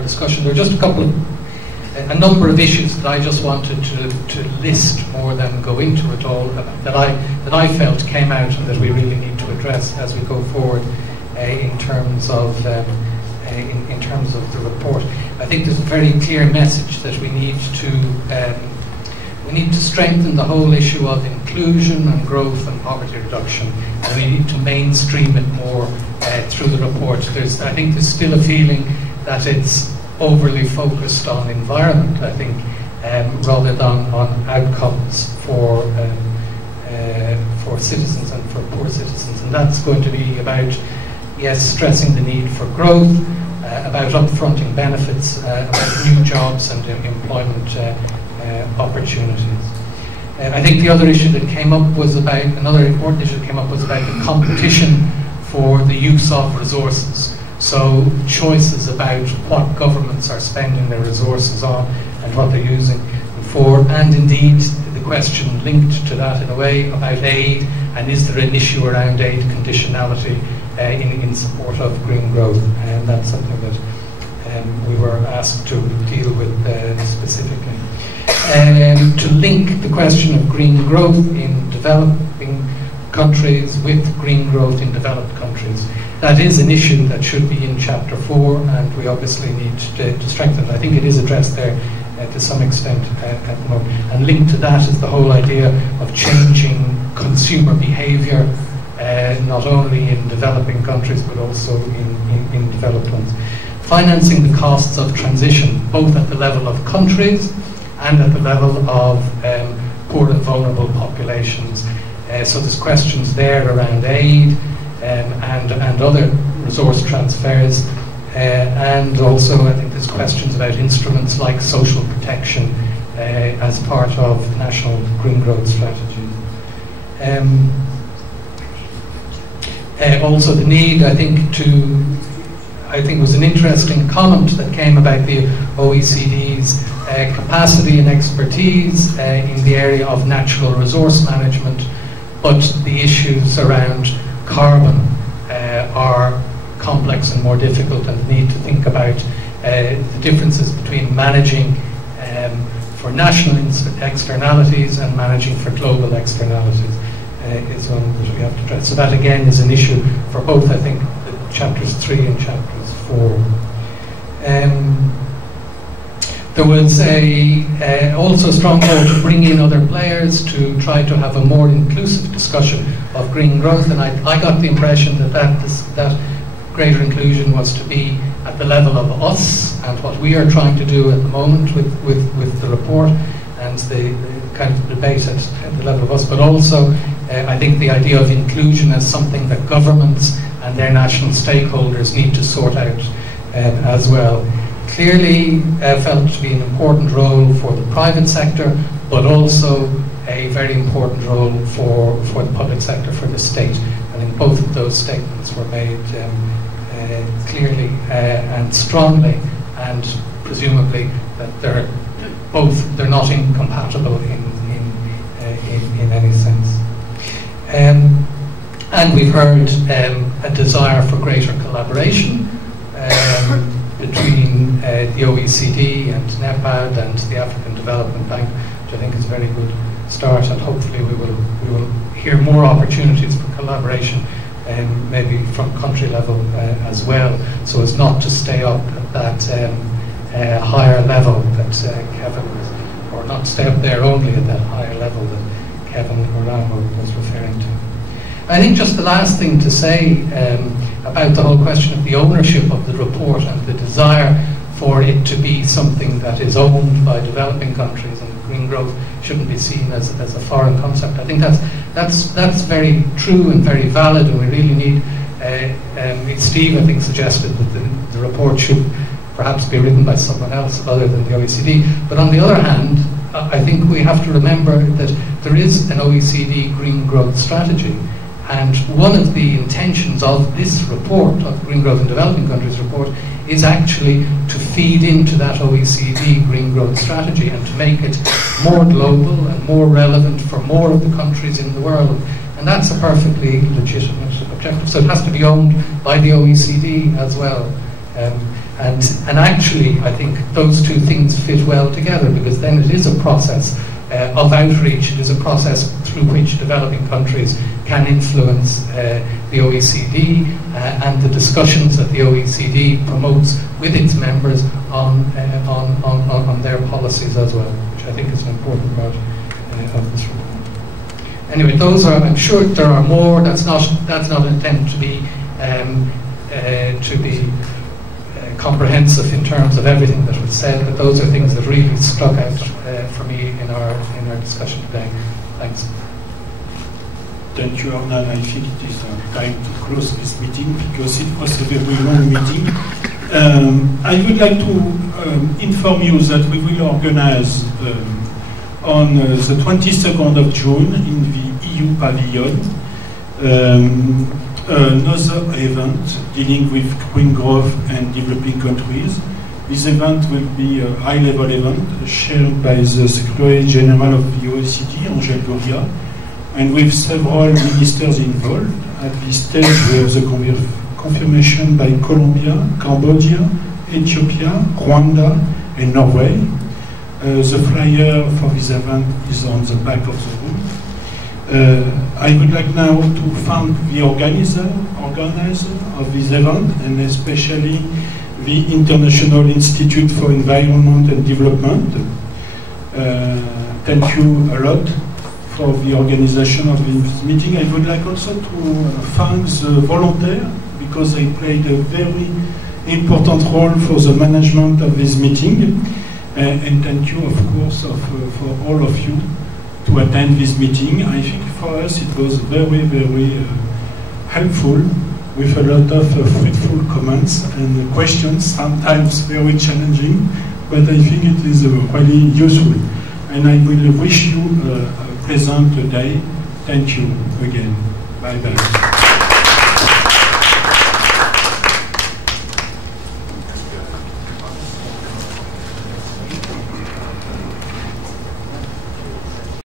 discussion. There are just a number of issues that I just wanted to list more than go into at all, that I felt came out and that we really need to address as we go forward in terms of the report. I think there's a very clear message that we need to strengthen the whole issue of inclusion and growth and poverty reduction, and we need to mainstream it more through the report. I think there's still a feeling that it's overly focused on environment, I think, rather than on outcomes for citizens and for poor citizens. And that's going to be about, yes, stressing the need for growth, about upfronting benefits, about new jobs and employment opportunities. I think the other issue that came up was about, another important issue that came up was about the competition for the use of resources. So choices about what governments are spending their resources on and what they're using them for, and indeed the question linked to that in a way about aid, and is there an issue around aid conditionality in support of green growth, and that's something that we were asked to deal with specifically. To link the question of green growth in developing countries with green growth in developed countries. That is an issue that should be in Chapter 4, and we obviously need to strengthen it. I think it is addressed there to some extent at the moment. And linked to that is the whole idea of changing consumer behaviour, not only in developing countries but also in developed ones. Financing the costs of transition, both at the level of countries and at the level of poor and vulnerable populations. So there's questions there around aid and other resource transfers, and also I think there's questions about instruments like social protection as part of national green growth strategies. Also the need, I think it was an interesting comment that came about the OECD's capacity and expertise in the area of natural resource management, but the issues around carbon are complex and more difficult, and need to think about the differences between managing for national externalities and managing for global externalities is one that we have to address. So that again is an issue for both, I think, chapters 3 and chapters 4. There was also a strong call to bring in other players to try to have a more inclusive discussion of green growth, and I got the impression that greater inclusion was to be at the level of us and what we are trying to do at the moment with the report and the kind of debate at the level of us, but also I think the idea of inclusion as something that governments and their national stakeholders need to sort out as well. Clearly felt to be an important role for the private sector, but also a very important role for the public sector, for the state. I think both of those statements were made clearly and strongly, and presumably that they're not incompatible in any sense. And we've heard a desire for greater collaboration between the OECD and NEPAD and the African Development Bank, which I think is a very good start, and hopefully we will hear more opportunities for collaboration maybe from country level as well, so as not to stay up at that higher level that Kevin was, or not stay up there only at that higher level that Kevin Moran was referring to. I think just the last thing to say about the whole question of the ownership of the report and the desire for it to be something that is owned by developing countries, and green growth shouldn't be seen as a foreign concept. I think that's very true and very valid, and we really need. Steve, I think, suggested that the report should perhaps be written by someone else other than the OECD. But on the other hand, I think we have to remember that there is an OECD green growth strategy. And one of the intentions of this report, of the Green Growth in Developing Countries report, is actually to feed into that OECD green growth strategy and to make it more global and more relevant for more of the countries in the world. And that's a perfectly legitimate objective. So it has to be owned by the OECD as well. And actually, I think those two things fit well together, because then it is a process of outreach. It is a process through which developing countries can influence the OECD and the discussions that the OECD promotes with its members on their policies as well, which I think is an important part of this report. Anyway, those are. I'm sure there are more. That's not intended to be comprehensive in terms of everything that was said, but those are things that really struck out for me in our discussion today. Thanks. Thank you, Arnan. I think it is time to close this meeting because it was a very long meeting. I would like to inform you that we will organize on the 22nd of June in the EU Pavilion another event dealing with green growth and developing countries. This event will be a high-level event shared by the Secretary General of the OECD, Angel Gurria, and with several ministers involved. At this stage, we have the confirmation by Colombia, Cambodia, Ethiopia, Rwanda, and Norway. The flyer for this event is on the back of the room. I would like now to thank the organizer of this event, and especially the International Institute for Environment and Development. Thank you a lot for the organization of this meeting. I would like also to thank the volunteers, because they played a very important role for the management of this meeting. And thank you, of course, for all of you to attend this meeting. I think for us it was very, very helpful, with a lot of fruitful comments and questions, sometimes very challenging, but I think it is really useful. And I will wish you a pleasant day. Thank you again. Bye-bye.